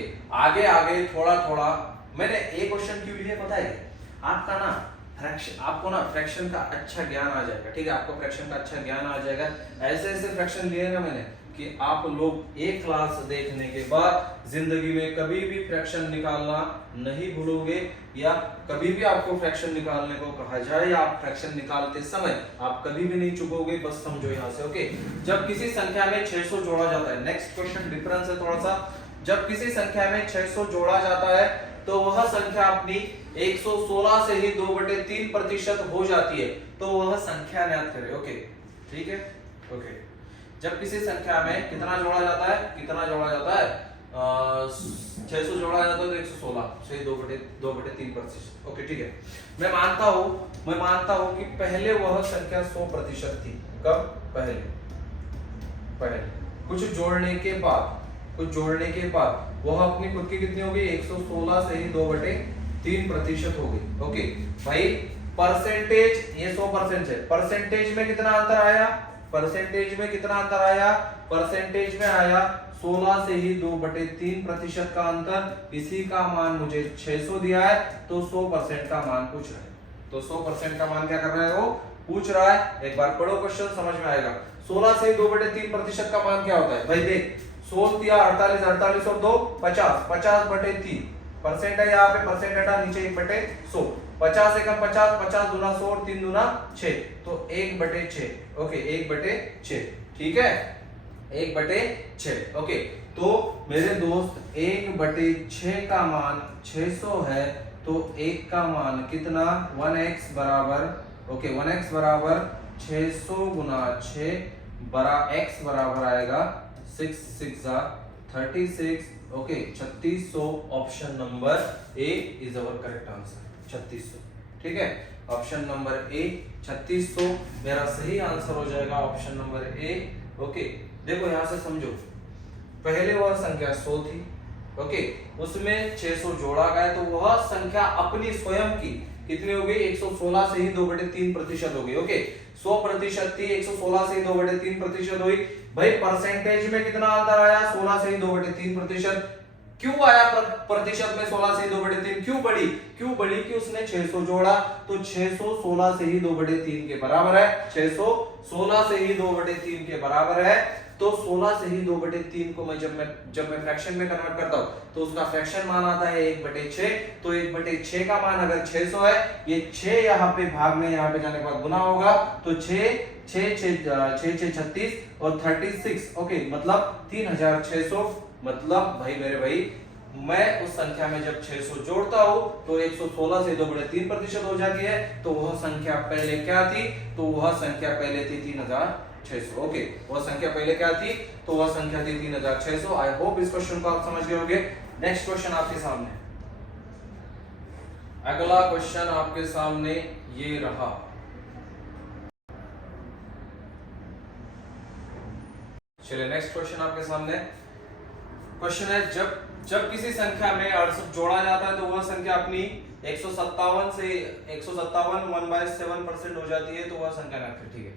आगे आगे थोड़ा थोड़ा मैंने एक क्वेश्चन क्यों लिया पता है? आपका ना फ्रैक्शन, आपको ना फ्रैक्शन का अच्छा ज्ञान आ जाएगा, ठीक है, आपको फ्रैक्शन का अच्छा ज्ञान आ जाएगा। ऐसे ऐसे फ्रैक्शन लिए ना मैंने कि आप लोग एक क्लास देखने के बाद जिंदगी में कभी भी फ्रैक्शन निकालना नहीं भूलोगे, या कभी भी आपको फ्रैक्शन निकालने को कहा जाए या आप फ्रैक्शन निकालते समय आप कभी भी नहीं चुकोगे। बस समझो यहाँ से। ओके, जब किसी संख्या में 600 जोड़ा जाता है, नेक्स्ट क्वेश्चन डिफरेंस है थोड़ा सा। जब किसी संख्या में 600 जोड़ा जाता है तो वह संख्या अपनी 116 से ही 2/3% हो जाती है, तो वह संख्या ज्ञात करें। ओके, ठीक है। ओके, जब किसी संख्या में कितना जोड़ा जाता है, कितना जोड़ा जाता है? 600 जोड़ा जाता है तो 116 से 2/3%। ओके, ठीक है। मैं मानता हूं कि पहले वह संख्या 100% थी। कब? पहले कुछ जोड़ने के बाद वह अपनी खुद की कितनी हो गई? 116 से ही 2/3% हो गई। ओके भाई, परसेंटेज ये 100% है, परसेंटेज में कितना अंतर आया? परसेंटेज में आया 16 से ही 2/3% का अंतर। इसी का मान मुझे 600 दिया है, तो 100% का मान पूछ रहा है। तो 100% का मान क्या कर रहा है? वो पूछ रहा है। एक बार पढ़ो क्वेश्चन, समझ में आएगा। 16 से 2/3% का मान क्या होता है? भाई देख, 16 दिया 48, 48 और 2 50, 50/3 परसेंट है, यहाँ पे परसेंट हटा, नीचे 1/100, 50 एकम 50, 50 दूना 100 और 3 दूना 6, तो 1/6। ओके, 1/6, ठीक है, 1/6। ओके, तो मेरे दोस्त 1/6 का मान 600 है, तो 1 का मान कितना? 1x बराबर, ओके, 1x बराबर 600 गुना 6 बरा x बराबर आएगा 6 6 36। Okay, 3600। Option number A is our correct answer, 3600, ठीक है। ऑप्शन नंबर ए 3600 मेरा सही आंसर हो जाएगा, ऑप्शन नंबर ए। ओके, देखो यहां से समझो, पहले वह संख्या 100 थी, ओके, उसमें 600 जोड़ा गया, तो वह संख्या अपनी स्वयं की कितनी हो गई? 116 से ही 2/3% हो गई। ओके, 100% थी, 116 से ही 2/3% हुई। भाई परसेंटेज में कितना अंतर आया? 16 से ही 2/3%। क्यों आया प्रतिशत में 16 से ही 2/3? क्यों बढ़ी कि उसने 600 जोड़ा, तो 600 16 से ही 2/3 के बराबर है। 600 16 से ही 2/3 के बराबर है, तो 16 से ही 2/3 को मैं जब मैं फ्रैक्शन में कन्वर्ट करता हूं, तो उसका फ्रैक्शन मान आता है 1/6। तो 1/6 का मान अगर 600 है, ये 6 यहाँ पे भाग में, यहाँ पे जाने के बाद गुना होगा, तो 6 36 और 36। ओके, मतलब 3600। मतलब भाई मेरे भाई, मैं उस संख्या में जब 600 जोड़ता हूं तो 116 से 2/3% हो जाती है। तो वह संख्या पहले क्या थी? तो वह संख्या पहले थी 3600। ओके, वह संख्या पहले क्या थी? तो वह संख्या थी 3600। आई होप इस क्वेश्चन को आप समझ गए होंगे। नेक्स्ट क्वेश्चन आपके सामने, अगला क्वेश्चन आपके सामने ये रहा। चलिए, नेक्स्ट क्वेश्चन आपके सामने क्वेश्चन है, जब किसी संख्या में 68 जोड़ा जाता है, तो वह संख्या अपनी 157 से 1/7% हो जाती है, तो वह संख्या ज्ञात करें। ठीक है,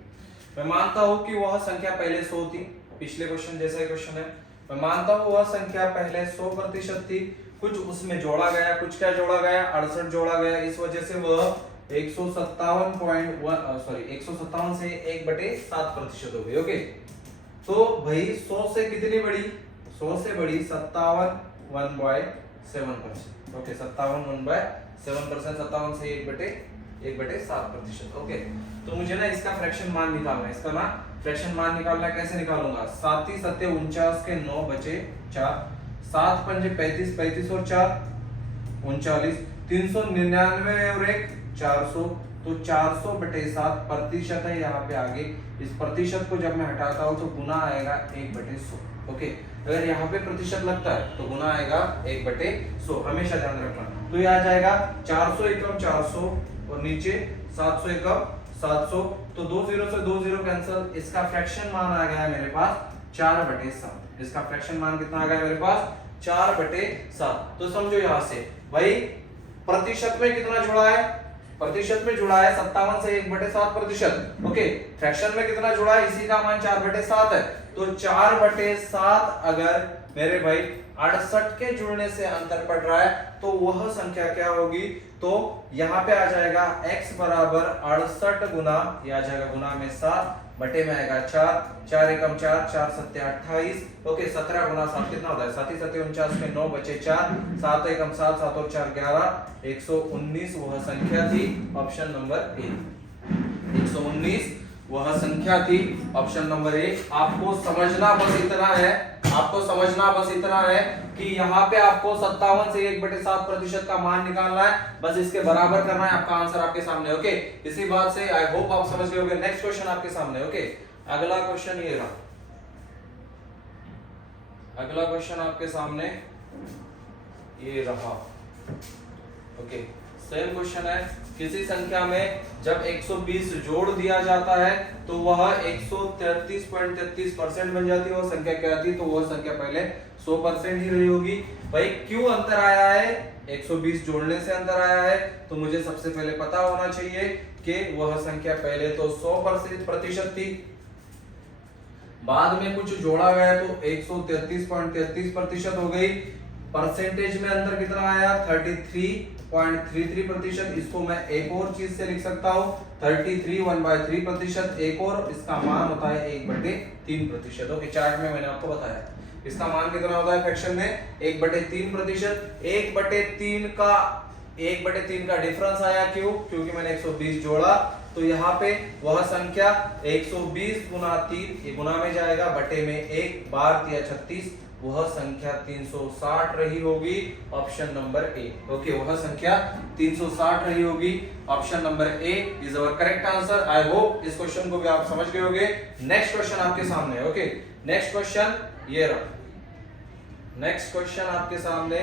मैं मानता हूं कि वह संख्या पहले 100 थी, पिछले क्वेश्चन जैसा ही क्वेश्चन है। मैं मानता हूं वह संख्या पहले 100% थी, कुछ उसमें जोड़ा गया, कुछ क्या जोड़ा गया, 68 जोड़ा गया, इस वजह से वह 157 से 1/7% हो गई। ओके, तो भाई 100 से कितनी बड़ी, 100 से बड़ी 57 1/7%। ओके, 57 1/7%, 57 से 1/7%। ओके, तो मुझे ना इसका फ्रैक्शन मान निकालना है, इसका ना फ्रैक्शन मान निकालना है। कैसे निकालूंगा, 7 × 7 49 के 9 बचे 4, 7 × 5 35, 35 और 4 39, 399 और 1 400, तो 400/7% है यहाँ पे आगे। इस प्रतिशत को जब मैं हटाता हूँ तो गुना आएगा 1/100। ओके, अगर यहाँ पे प्रतिशत लगता है तो गुना आएगा 1/100, हमेशा ध्यान रखना। तो ये आ जाएगा 400 एकम 400 और नीचे 700 एकम 700, तो 2 0 से 2 0 कैंसिल। इसका फ्रैक्शन मान आ गया है मेरे पास 4/7। इसका फ्रैक्शन मान कितना आ गया मेरे पास, 4/7। तो समझो यहाँ से भाई प्रतिशत में कितना जुड़ा है, प्रतिशत में जुड़ा है 57 से 1/7%। ओके, फ्रैक्शन में कितना जुड़ा है, इसी का मान 4/7 है। तो 4/7 अगर मेरे भाई 68 के जुड़ने से अंतर पड़ रहा है तो वह संख्या क्या होगी, तो यहाँ पे आ जाएगा x बराबर 68 गुना, ये आ जाएगा गुना में 7 बटे में आएगा 4, 4 एकम 4, 4 7 28। ओके, 17 गुना 7 कितना होता है, 7 7 49 में 9 बचे 4, 7 एकम 7, 7 और 4 11, 119 वह संख्या थी, ऑप्शन नंबर ए। 119 वह संख्या थी, ऑप्शन नंबर ए। आपको समझना बस इतना है, आपको समझना बस इतना है कि यहाँ पे आपको 57 से 1/7% का मान निकालना है, बस इसके बराबर करना है, आपका आंसर आपके सामने। ओके, इसी बात से आई होप आप समझ गए होंगे। नेक्स्ट क्वेश्चन आपके सामने। ओके, अगला क्वेश्चन ये रहा, अगला क्वेश्चन आपके सामने ये रहा। ओके, सेम क्वेश्चन है, किसी संख्या में जब 120 जोड़ दिया जाता है तो वह 133.33% बन जाती है। वो संख्या क्या थी, तो वो संख्या पहले 100% ही रही होगी। भाई क्यों अंतर आया है, 120 जोड़ने से अंतर आया है, तो मुझे सबसे पहले पता होना चाहिए कि वह संख्या पहले तो 100% थी, बाद में कुछ जोड़ा गया तो 133.33% हो गई। परसेंटेज में अंतर कितना आया, 33.33%। इसको मैं एक और चीज से लिख सकता हूँ, 33 1/3%। एक और इसका मान होता है 1/3%। ओके, चार्ट में मैंने आपको बताया इसका मान कितना होता है फ्रैक्शन में, 1/3%। 1/3 का डिफरेंस आया, क्यों, क्योंकि मैंने 120 जोड़ा, तो यहाँ पे वह संख्या 120 गुना 3, ये गुना में जाएगा, बटे में 1 बार 36, वह संख्या 360 रही होगी, ऑप्शन नंबर ए। ओके, वह संख्या 360 रही होगी, option number A is our correct answer. I hope इस क्वेश्चन को भी आप समझ गए होंगे। नेक्स्ट क्वेश्चन आपके सामने। ओके, नेक्स्ट क्वेश्चन ये रहा, नेक्स्ट क्वेश्चन आपके सामने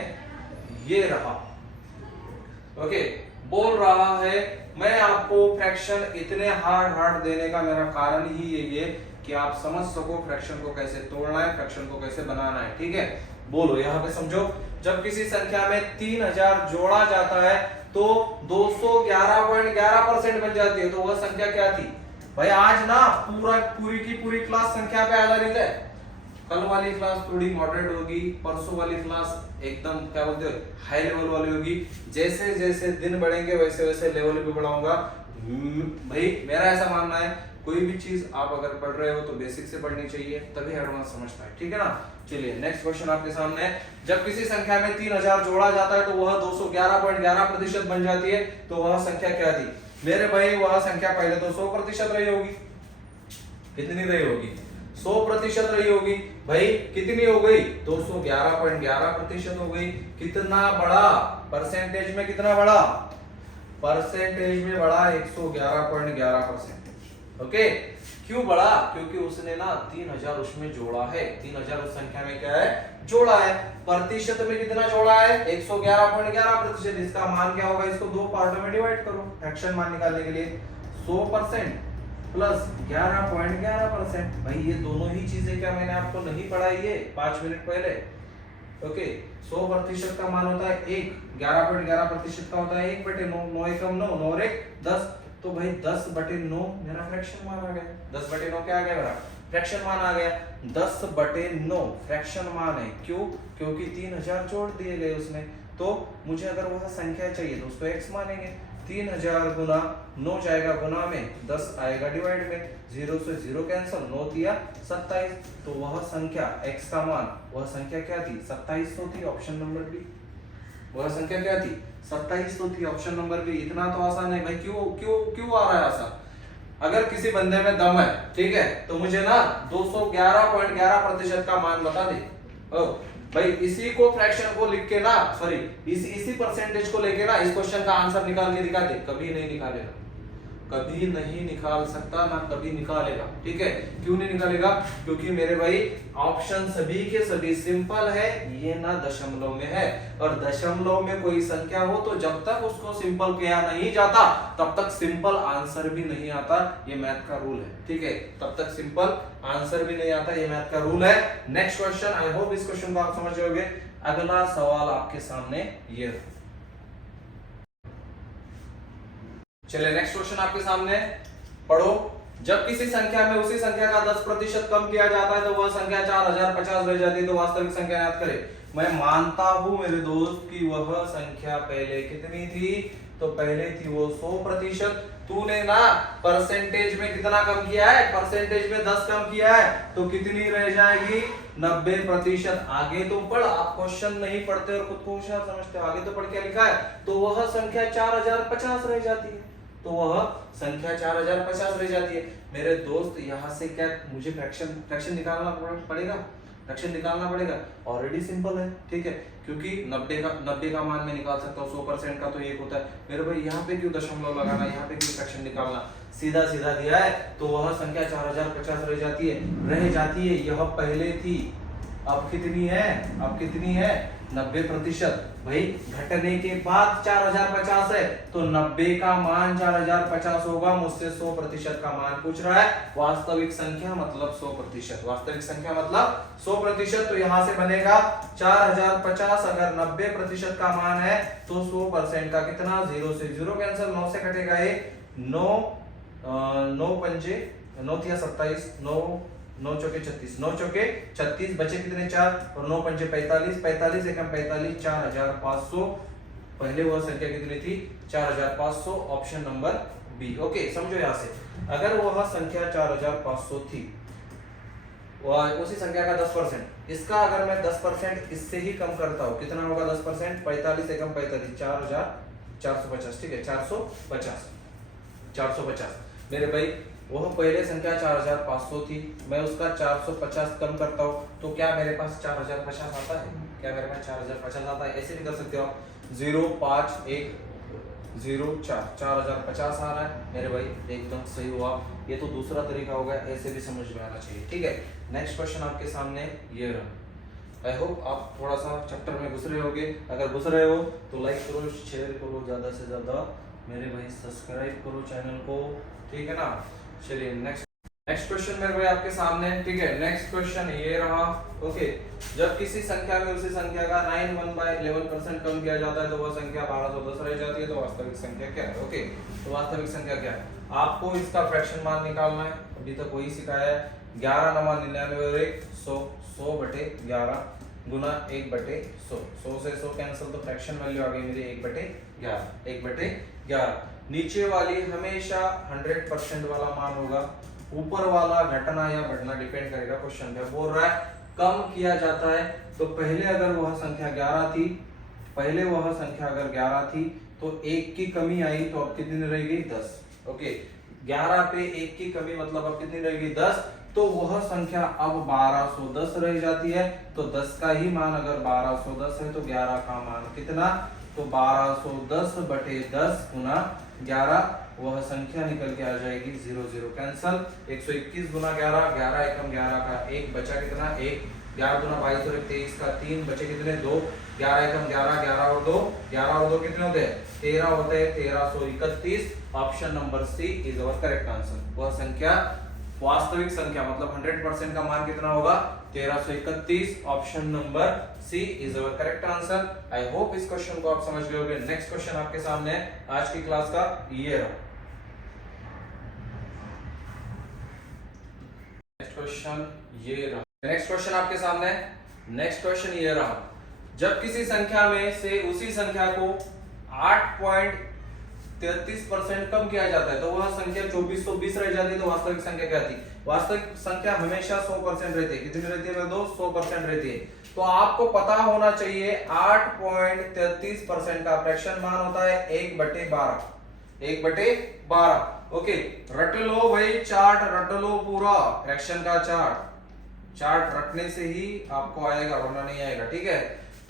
ये रहा। ओके, बोल रहा है, मैं आपको फ्रैक्शन इतने हार्ड देने का मेरा कारण ही यही है कि आप समझ सको फ्रैक्शन को कैसे तोड़ना है, फ्रैक्शन को कैसे बनाना है। ठीक है, बोलो यहाँ पे समझो, जब किसी संख्या में 3000 जोड़ा जाता है तो 211.11% बन जाती है, तो वह संख्या क्या थी। भाई आज ना पूरी की पूरी क्लास संख्या पे आधारित है। कल वाली क्लास थोड़ी मॉडरेट होगी, परसों वाली क्लास एकदम क्या बोलते हैं हाई लेवल वाली होगी। जैसे जैसे दिन बढ़ेंगे वैसे वैसे लेवल भी बढ़ाऊंगा। भाई मेरा ऐसा मानना है, कोई भी चीज आप अगर पढ़ रहे हो तो बेसिक से पढ़नी चाहिए, तभी एडवांस समझता है। ठीक है ना, चलिए नेक्स्ट क्वेश्चन आपके सामने है, जब किसी संख्या में 3000 जोड़ा जाता है तो वह 211.11% बन जाती है, तो वह संख्या क्या थी मेरे भाई। वह संख्या पहले तो 100% रही होगी, कितनी रही होगी, 100% रही होगी। भाई कितनी हो गई, 211.11% हो गई। कितना बड़ा परसेंटेज में, कितना बड़ा परसेंटेज में बड़ा, 111.11%। ओके, क्यों बड़ा, क्योंकि उसने ना 3000 उसमें जोड़ा है, 3000 उस संख्या में क्या है, जोड़ा है। प्रतिशत में कितना जोड़ा है, 111.11%। इसका मान क्या होगा, इसको दो पार्टों में डिवाइड करो फ्रैक्शन मान निकालने के लिए, 100% प्लस 11.11%। भाई ये दोनों ही चीजें क्या मैंने आपको नहीं पढ़ाई है 5 मिनट पहले। ओके, 100% का मान होता है 1, 11.11% का होता है 1/9, 9 एकम 9, 9 और 1 10। तो भाई 10/9 मेरा फ्रैक्शन मान आ गया। 10/9 क्या आ गया मेरा फ्रैक्शन मान आ गया 10/9 फ्रैक्शन मान है। क्यों? क्योंकि 3000 जोड़ दिए गए उसमें। तो मुझे अगर वह संख्या चाहिए तो उसको x मानेंगे। 3000 गुना 9 जाएगा गुना में, 10 आएगा डिवाइड में, 0 से 0 कैंसिल, 9 दिया 27। तो वह संख्या x का मान, वह संख्या क्या थी? 27 तो थी, ऑप्शन नंबर बी। वह संख्या क्या थी? 27 तो थी, ऑप्शन नंबर बी। इतना तो आसान है भाई। क्यों क्यों क्यों आ रहा है आसान? अगर किसी बंदे में दम है, ठीक है, तो मुझे ना 211.11% का मान बता दे। भाई इसी को फ्रैक्शन को लिख के ना, सॉरी इसी परसेंटेज को लेके ना इस क्वेश्चन का आंसर निकाल के दिखा दे, कभी नहीं निकालेगा, कभी नहीं निकाल सकता, ना कभी निकालेगा। ठीक है, क्यों नहीं निकालेगा? क्योंकि मेरे भाई ऑप्शन सभी के सभी सिंपल है, ये ना दशमलव में है, और दशमलव में कोई संख्या हो तो जब तक उसको सिंपल किया नहीं जाता तब तक सिंपल आंसर भी नहीं आता, ये मैथ का रूल है। ठीक है, तब तक सिंपल आंसर भी नहीं आता, ये मैथ का रूल है। नेक्स्ट क्वेश्चन, आई होप इस क्वेश्चन को आप समझ जाओगे। अगला सवाल आपके सामने ये, चलिए नेक्स्ट क्वेश्चन आपके सामने पढ़ो। जब किसी संख्या में उसी संख्या का 10% कम किया जाता है तो वह संख्या 4050 रह जाती है, तो वास्तविक संख्या याद करें। मैं मानता हूं मेरे दोस्त कि वह संख्या पहले कितनी थी, तो पहले थी वो 100%। तूने ना परसेंटेज में कितना कम किया है? परसेंटेज में 10 कम किया है, तो कितनी रह जाएगी? 90%। आगे तो पढ़, आप क्वेश्चन नहीं पढ़ते और खुद को होशियार समझते हो, आगे तो पढ़ क्या लिखा है? तो वह संख्या 4050 रह जाती है, तो वह संख्या 4050 रह जाती है। मेरे दोस्त यहाँ से क्या मुझे फ्रैक्शन निकालना पड़ेगा? फ्रैक्शन निकालना पड़ेगा, ऑलरेडी सिंपल है। ठीक है, क्योंकि 90 का मान में निकाल सकता हूँ, 100% का तो 1 होता है। मेरे भाई यहाँ पे क्यों दशमलव लगाना, यहाँ पे क्यों फ्रैक्शन निकालना? सीधा सीधा दिया है, तो वह संख्या 4050 रह जाती है। यह पहले थी, अब कितनी है? अब कितनी है? 90%। भाई घटने के बाद 4050 है, तो 90 का मान 4050 होगा। मुझसे 100% का मान पूछ रहा है। वास्तविक संख्या मतलब 100%, वास्तविक संख्या मतलब 100%। तो यहां से बनेगा 4050, अगर 90% का मान है तो 100% का कितना? 0 से 0 कैंसिल, 9 से कटेगा ये 9, 9 पंजे 9 थिया 27, 9 चौके 36, 9 चौके 36, बचे कितने? 4, और 9 पंजे 45, 45 एकम 45, 4500। पहले वह संख्या कितनी थी? 4500, ऑप्शन नंबर बी। ओके, समझो यहां से, अगर वह संख्या 4500 थी, वह उसी संख्या का 10%, इसका अगर मैं 10% इससे ही कम करता हूं, कितना होगा 10%? 45 एकम 45, 4450। ठीक है, 450। मेरे भाई वह पहले संख्या 4500 थी, मैं उसका 450 कम करता हूँ, तो क्या मेरे पास 4050 आता है? क्या मेरे पास 4050 आता है? ऐसे भी कर सकते हो आप, 05104, 4050 आ रहा है मेरे भाई, एकदम सही हुआ। ये तो दूसरा तरीका होगा, ऐसे भी समझ में आना चाहिए। ठीक है, नेक्स्ट क्वेश्चन आपके सामने ये रहा। आई होप आप थोड़ा सा चैप्टर में घुस रहे होगे। अगर घुस रहे हो तो लाइक करो, शेयर करो, ज्यादा से ज्यादा मेरे भाई सब्सक्राइब करो चैनल को। ठीक है ना? चलिए नेक्स्ट क्वेश्चन मेरे भाई आपके सामने। ठीक है, नेक्स्ट क्वेश्चन ये रहा। ओके, जब किसी संख्या में उसी संख्या का 91/11% कम किया जाता है तो वह संख्या 1210 रह जाती है, तो वास्तविक संख्या क्या है? ओके, तो वास्तविक संख्या क्या है? आपको इसका फ्रैक्शन मान निकालना है, अभी तक वही सिखाया है। 11 नमा 99 और 1 100, 100/11 गुना 1/100, 100 से 100 कैंसिल, तो फ्रैक्शन वैल्यू आ गई मेरी 1/11, 1/11। नीचे वाली हमेशा 100% वाला मान होगा, ऊपर वाला घटना या बढ़ना डिपेंड करेगा। क्वेश्चन पे बोल रहा है कम किया जाता है, तो पहले अगर वह संख्या 11 थी, पहले वह संख्या अगर 11 थी तो 1 की कमी आई, तो अब कितनी रह गई? 10। ओके, 11 पे 1 की कमी मतलब अब कितनी रह गई? 10। तो वह संख्या अब 1210 रह जाती है। तो 10 का ही मान अगर 1210 है तो 11 का मान कितना? तो 1210/10 गुना 11, वह संख्या निकल के आ जाएगी 0 0 कैंसल, 121 गुना 11, 11 एकम 11 का 1, बचा कितना? 1, 11 गुना 22 और 23 का 3, बचे कितने? 2, 11 एकम 11, 11 और 2, 11 और 2 कितने होते हैं? 13 होते हैं, 1331। Option number C is our correct answer. वह संख्या वास्तविक संख्या मतलब 100% का मान कितना होगा? 1331। Option number C is our correct answer. I hope इस क्वेश्चन को आप समझ गए होंगे। नेक्स्ट क्वेश्चन आपके सामने है आज की क्लास का, ये रहा। नेक्स्ट क्वेश्चन ये रहा। नेक्स्ट क्वेश्चन आपके सामने, नेक्स्ट क्वेश्चन ये रहा, जब किसी संख्या में से उसी संख्या को 8.33% कम किया जाता है तो वह संख्या 2420 रह जाती है, तो वास्तविक संख्या क्या थी? वास्तविक संख्या हमेशा 100% रहती है। कितनी रहती है मेरे दोस्त? 100% रहती है। तो आपको पता होना चाहिए 8.33% का फ्रैक्शन मान होता है 1/12। 1/12। ओके, रट लो भाई, चार्ट रट लो पूरा, फ्रैक्शन का चार्ट रटने से ही आपको आएगा, वरना नहीं आएगा। ठीक है,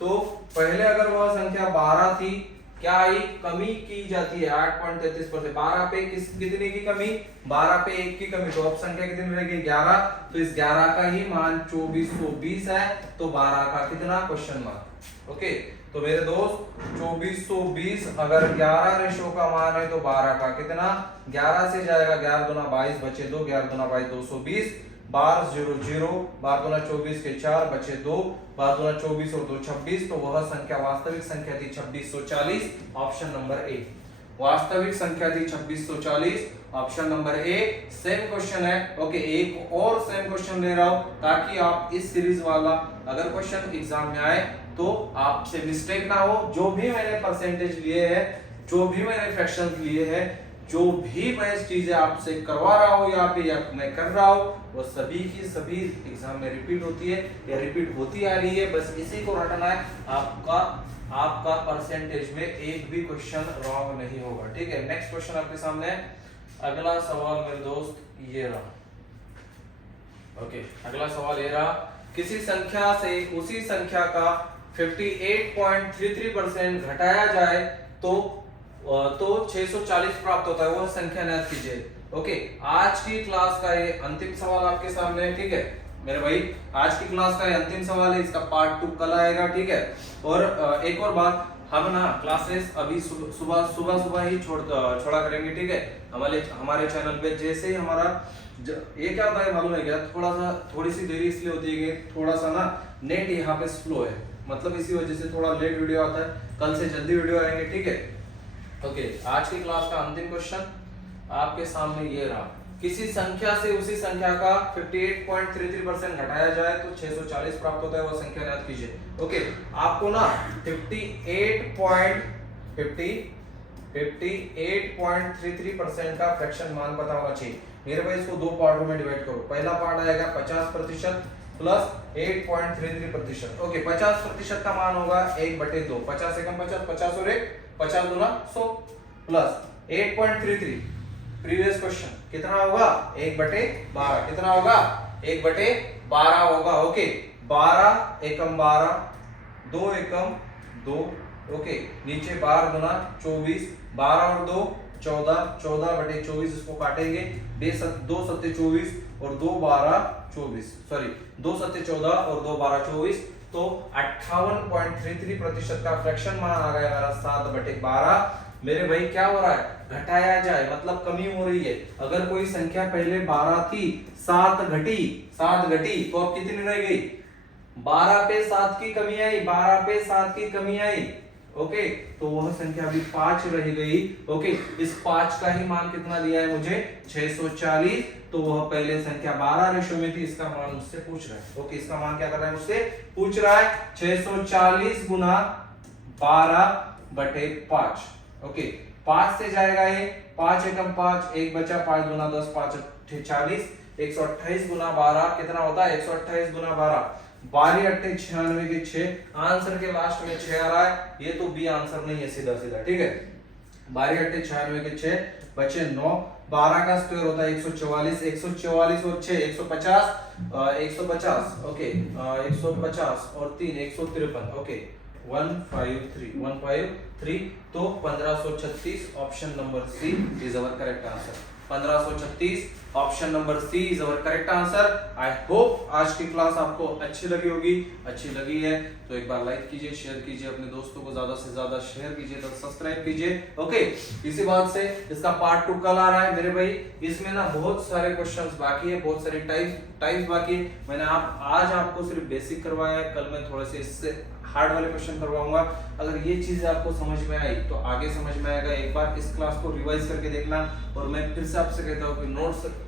तो पहले अगर वह संख्या 12 थी, क्या आई? कमी की जाती है 8.33%। 12 पे कितने की कमी? 12 पे 1 की कमी, तो अब संख्या कितनी रहेगी? 11। तो इस 11 का ही मान 2420 है, तो 12 का कितना? Question mark. ओके, तो मेरे दोस्त 2420 अगर 11 रेशो का मान है तो 12 का कितना? 11 से जाएगा 11 दूना 22 बचे 2, 11 दूना 22 220, 12 0 0, 12 दूना 24 के 4 बचे 2, 12 दूना 24 और 2 26, तो वह संख्या वास्तविक संख्या थी 2640, ऑप्शन नंबर ए। वास्तविक संख्या थी 2640, option number A. Same question है। ओके, एक और सेम क्वेश्चन ले रहा हूं ताकि आप इस सीरीज वाला अगर क्वेश्चन एग्जाम में आए तो आपसे मिस्टेक ना हो। जो भी मैंने परसेंटेज लिए हैं, जो भी मैंने फ्रैक्शन लिए हैं, जो भी मैं चीजें आपसे करवा रहा हूं यहाँ पे या मैं कर रहा हूं, वो सभी की सभी एग्जाम में रिपीट होती है या रिपीट होती आ रही है। बस इसी को रटना है, आपका परसेंटेज में एक भी क्वेश्चन रॉन्ग नहीं होगा। ठीक है, नेक्स्ट क्वेश्चन आपके सामने है। अगला सवाल मेरे दोस्त ये रहा। ओके, अगला सवाल ये रहा, किसी संख्या से उसी संख्या का 58.33% घटाया जाए तो 640 प्राप्त होता है, वह संख्या ज्ञात कीजिए। ओके, आज की क्लास का ये अंतिम सवाल आपके सामने है। ठीक है मेरे भाई, आज की क्लास का ये अंतिम सवाल है, इसका पार्ट 2 कल आएगा। ठीक है, और एक और बात, हम ना क्लासेस अभी सुबह ही छोड़ा करेंगे। ठीक है, हमारे चैनल पे जैसे ही हमारा ये क्या होता है मालूम है क्या, थोड़ी सी देरी इसलिए होती है कि थोड़ा सा ना नेट यहाँ पे स्लो है, मतलब इसी वजह से थोड़ा लेट वीडियो आता है। कल से जल्दी वीडियो आएंगे। ठीक है, ओके, आज की क्लास का अंतिम क्वेश्चन आपके सामने ये रहा, किसी संख्या से उसी संख्या का 58.33% घटाया जाए तो 640 प्राप्त होता है, वह संख्या ज्ञात कीजिए। ओके, आपको ना 58.33% का फ्रैक्शन मान पता होना चाहिए। मेरे भाई इसको दो पार्टों में डिवाइड करो। पहला पार्ट आएगा 50% प्लस 8.33%। ओके, 50% का मान होगा 1/2, 50 एकम 50, 50 और 1 50 दूना 100 प्लस 8.33, प्रीवियस क्वेश्चन कितना होगा? 1/12। कितना होगा? 1/12 होगा। ओके, 12 एकम 12, 2 एकम 2। ओके, नीचे 12 गुना 24, 12 और 2 14, 14/24 इसको काटेंगे, 2 सत्ते 24 और 2 12 24, सॉरी 2 सत्ते 14 और 2 12 24, तो 58.33% का फ्रैक्शन मान आ गया हमारा 7/12। मेरे भाई क्या हो रहा है? घटाया जाए, मतलब कमी हो रही है। अगर कोई संख्या पहले 12 थी, 7 घटी तो अब कितनी रह गई? 12 पे 7 की कमी आई, 12 पे 7 की कमी आई। ओके, तो वह संख्या अभी 5 रह गई। ओके, इस 5 का ही मान कितना दिया है मुझे? 640। तो वह पहले संख्या 12 रेशो में थी, इसका मान मुझसे पूछ रहा है। ओके, इसका मान क्या कर रहा है? मुझसे पूछ रहा है 640 गुना 12/5। ओके, 5 से जाएगा ये, 5 एकम 5, 1 बचा, 5 दूना 10, 5 40, 128 गुना 12 कितना होता है? 128 गुना 12, 12 8 96 के 6। आंसर के लास्ट में 6 आ रहा है, ये तो बी आंसर नहीं है, सीधा सीधा। ठीक है, 12 8 96 के 6 बचे 9, 12 का स्क्वायर होता है 144, 144 और 6 150, 150। ओके, 150 और 3 153। ओके, 153, तो 1536, option number C is our correct answer. 1536, option number C is our correct answer. I hope आज की क्लास आपको अच्छी लगी होगी। अच्छी लगी है तो एक बार लाइक कीजिए, शेयर कीजिए, अपने दोस्तों को ज्यादा से ज्यादा शेयर कीजिए, तो सब्सक्राइब कीजिए। ओके, इसी बात से इसका पार्ट 2 कल आ रहा है मेरे भाई। इसमें ना बहुत सारे क्वेश्चंस बाकी है, बहुत सारे टाइप्स बाकी है। मैंने आज आपको सिर्फ बेसिक करवाया है, कल मैं थोड़े से इससे हार्ड वाले क्वेश्चन करवाऊंगा। अगर ये चीजें आपको समझ में आई तो आगे समझ में आएगा। एक बार इस क्लास को रिवाइज करके देखना, और मैं फिर से आपसे कहता हूँ कि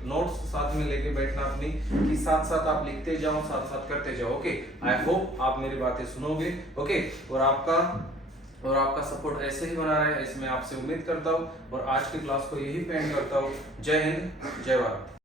नोट्स साथ में लेके बैठना अपनी, कि साथ साथ आप लिखते जाओ, साथ साथ करते जाओ। ओके, आई होप आप मेरी बातें सुनोगे। ओके, और आपका सपोर्ट ऐसे ही बना रहे, ऐसे मैं आपसे उम्मीद करता हूँ, और आज की क्लास को यही पेंड करता हूँ। जय हिंद, जय भारत।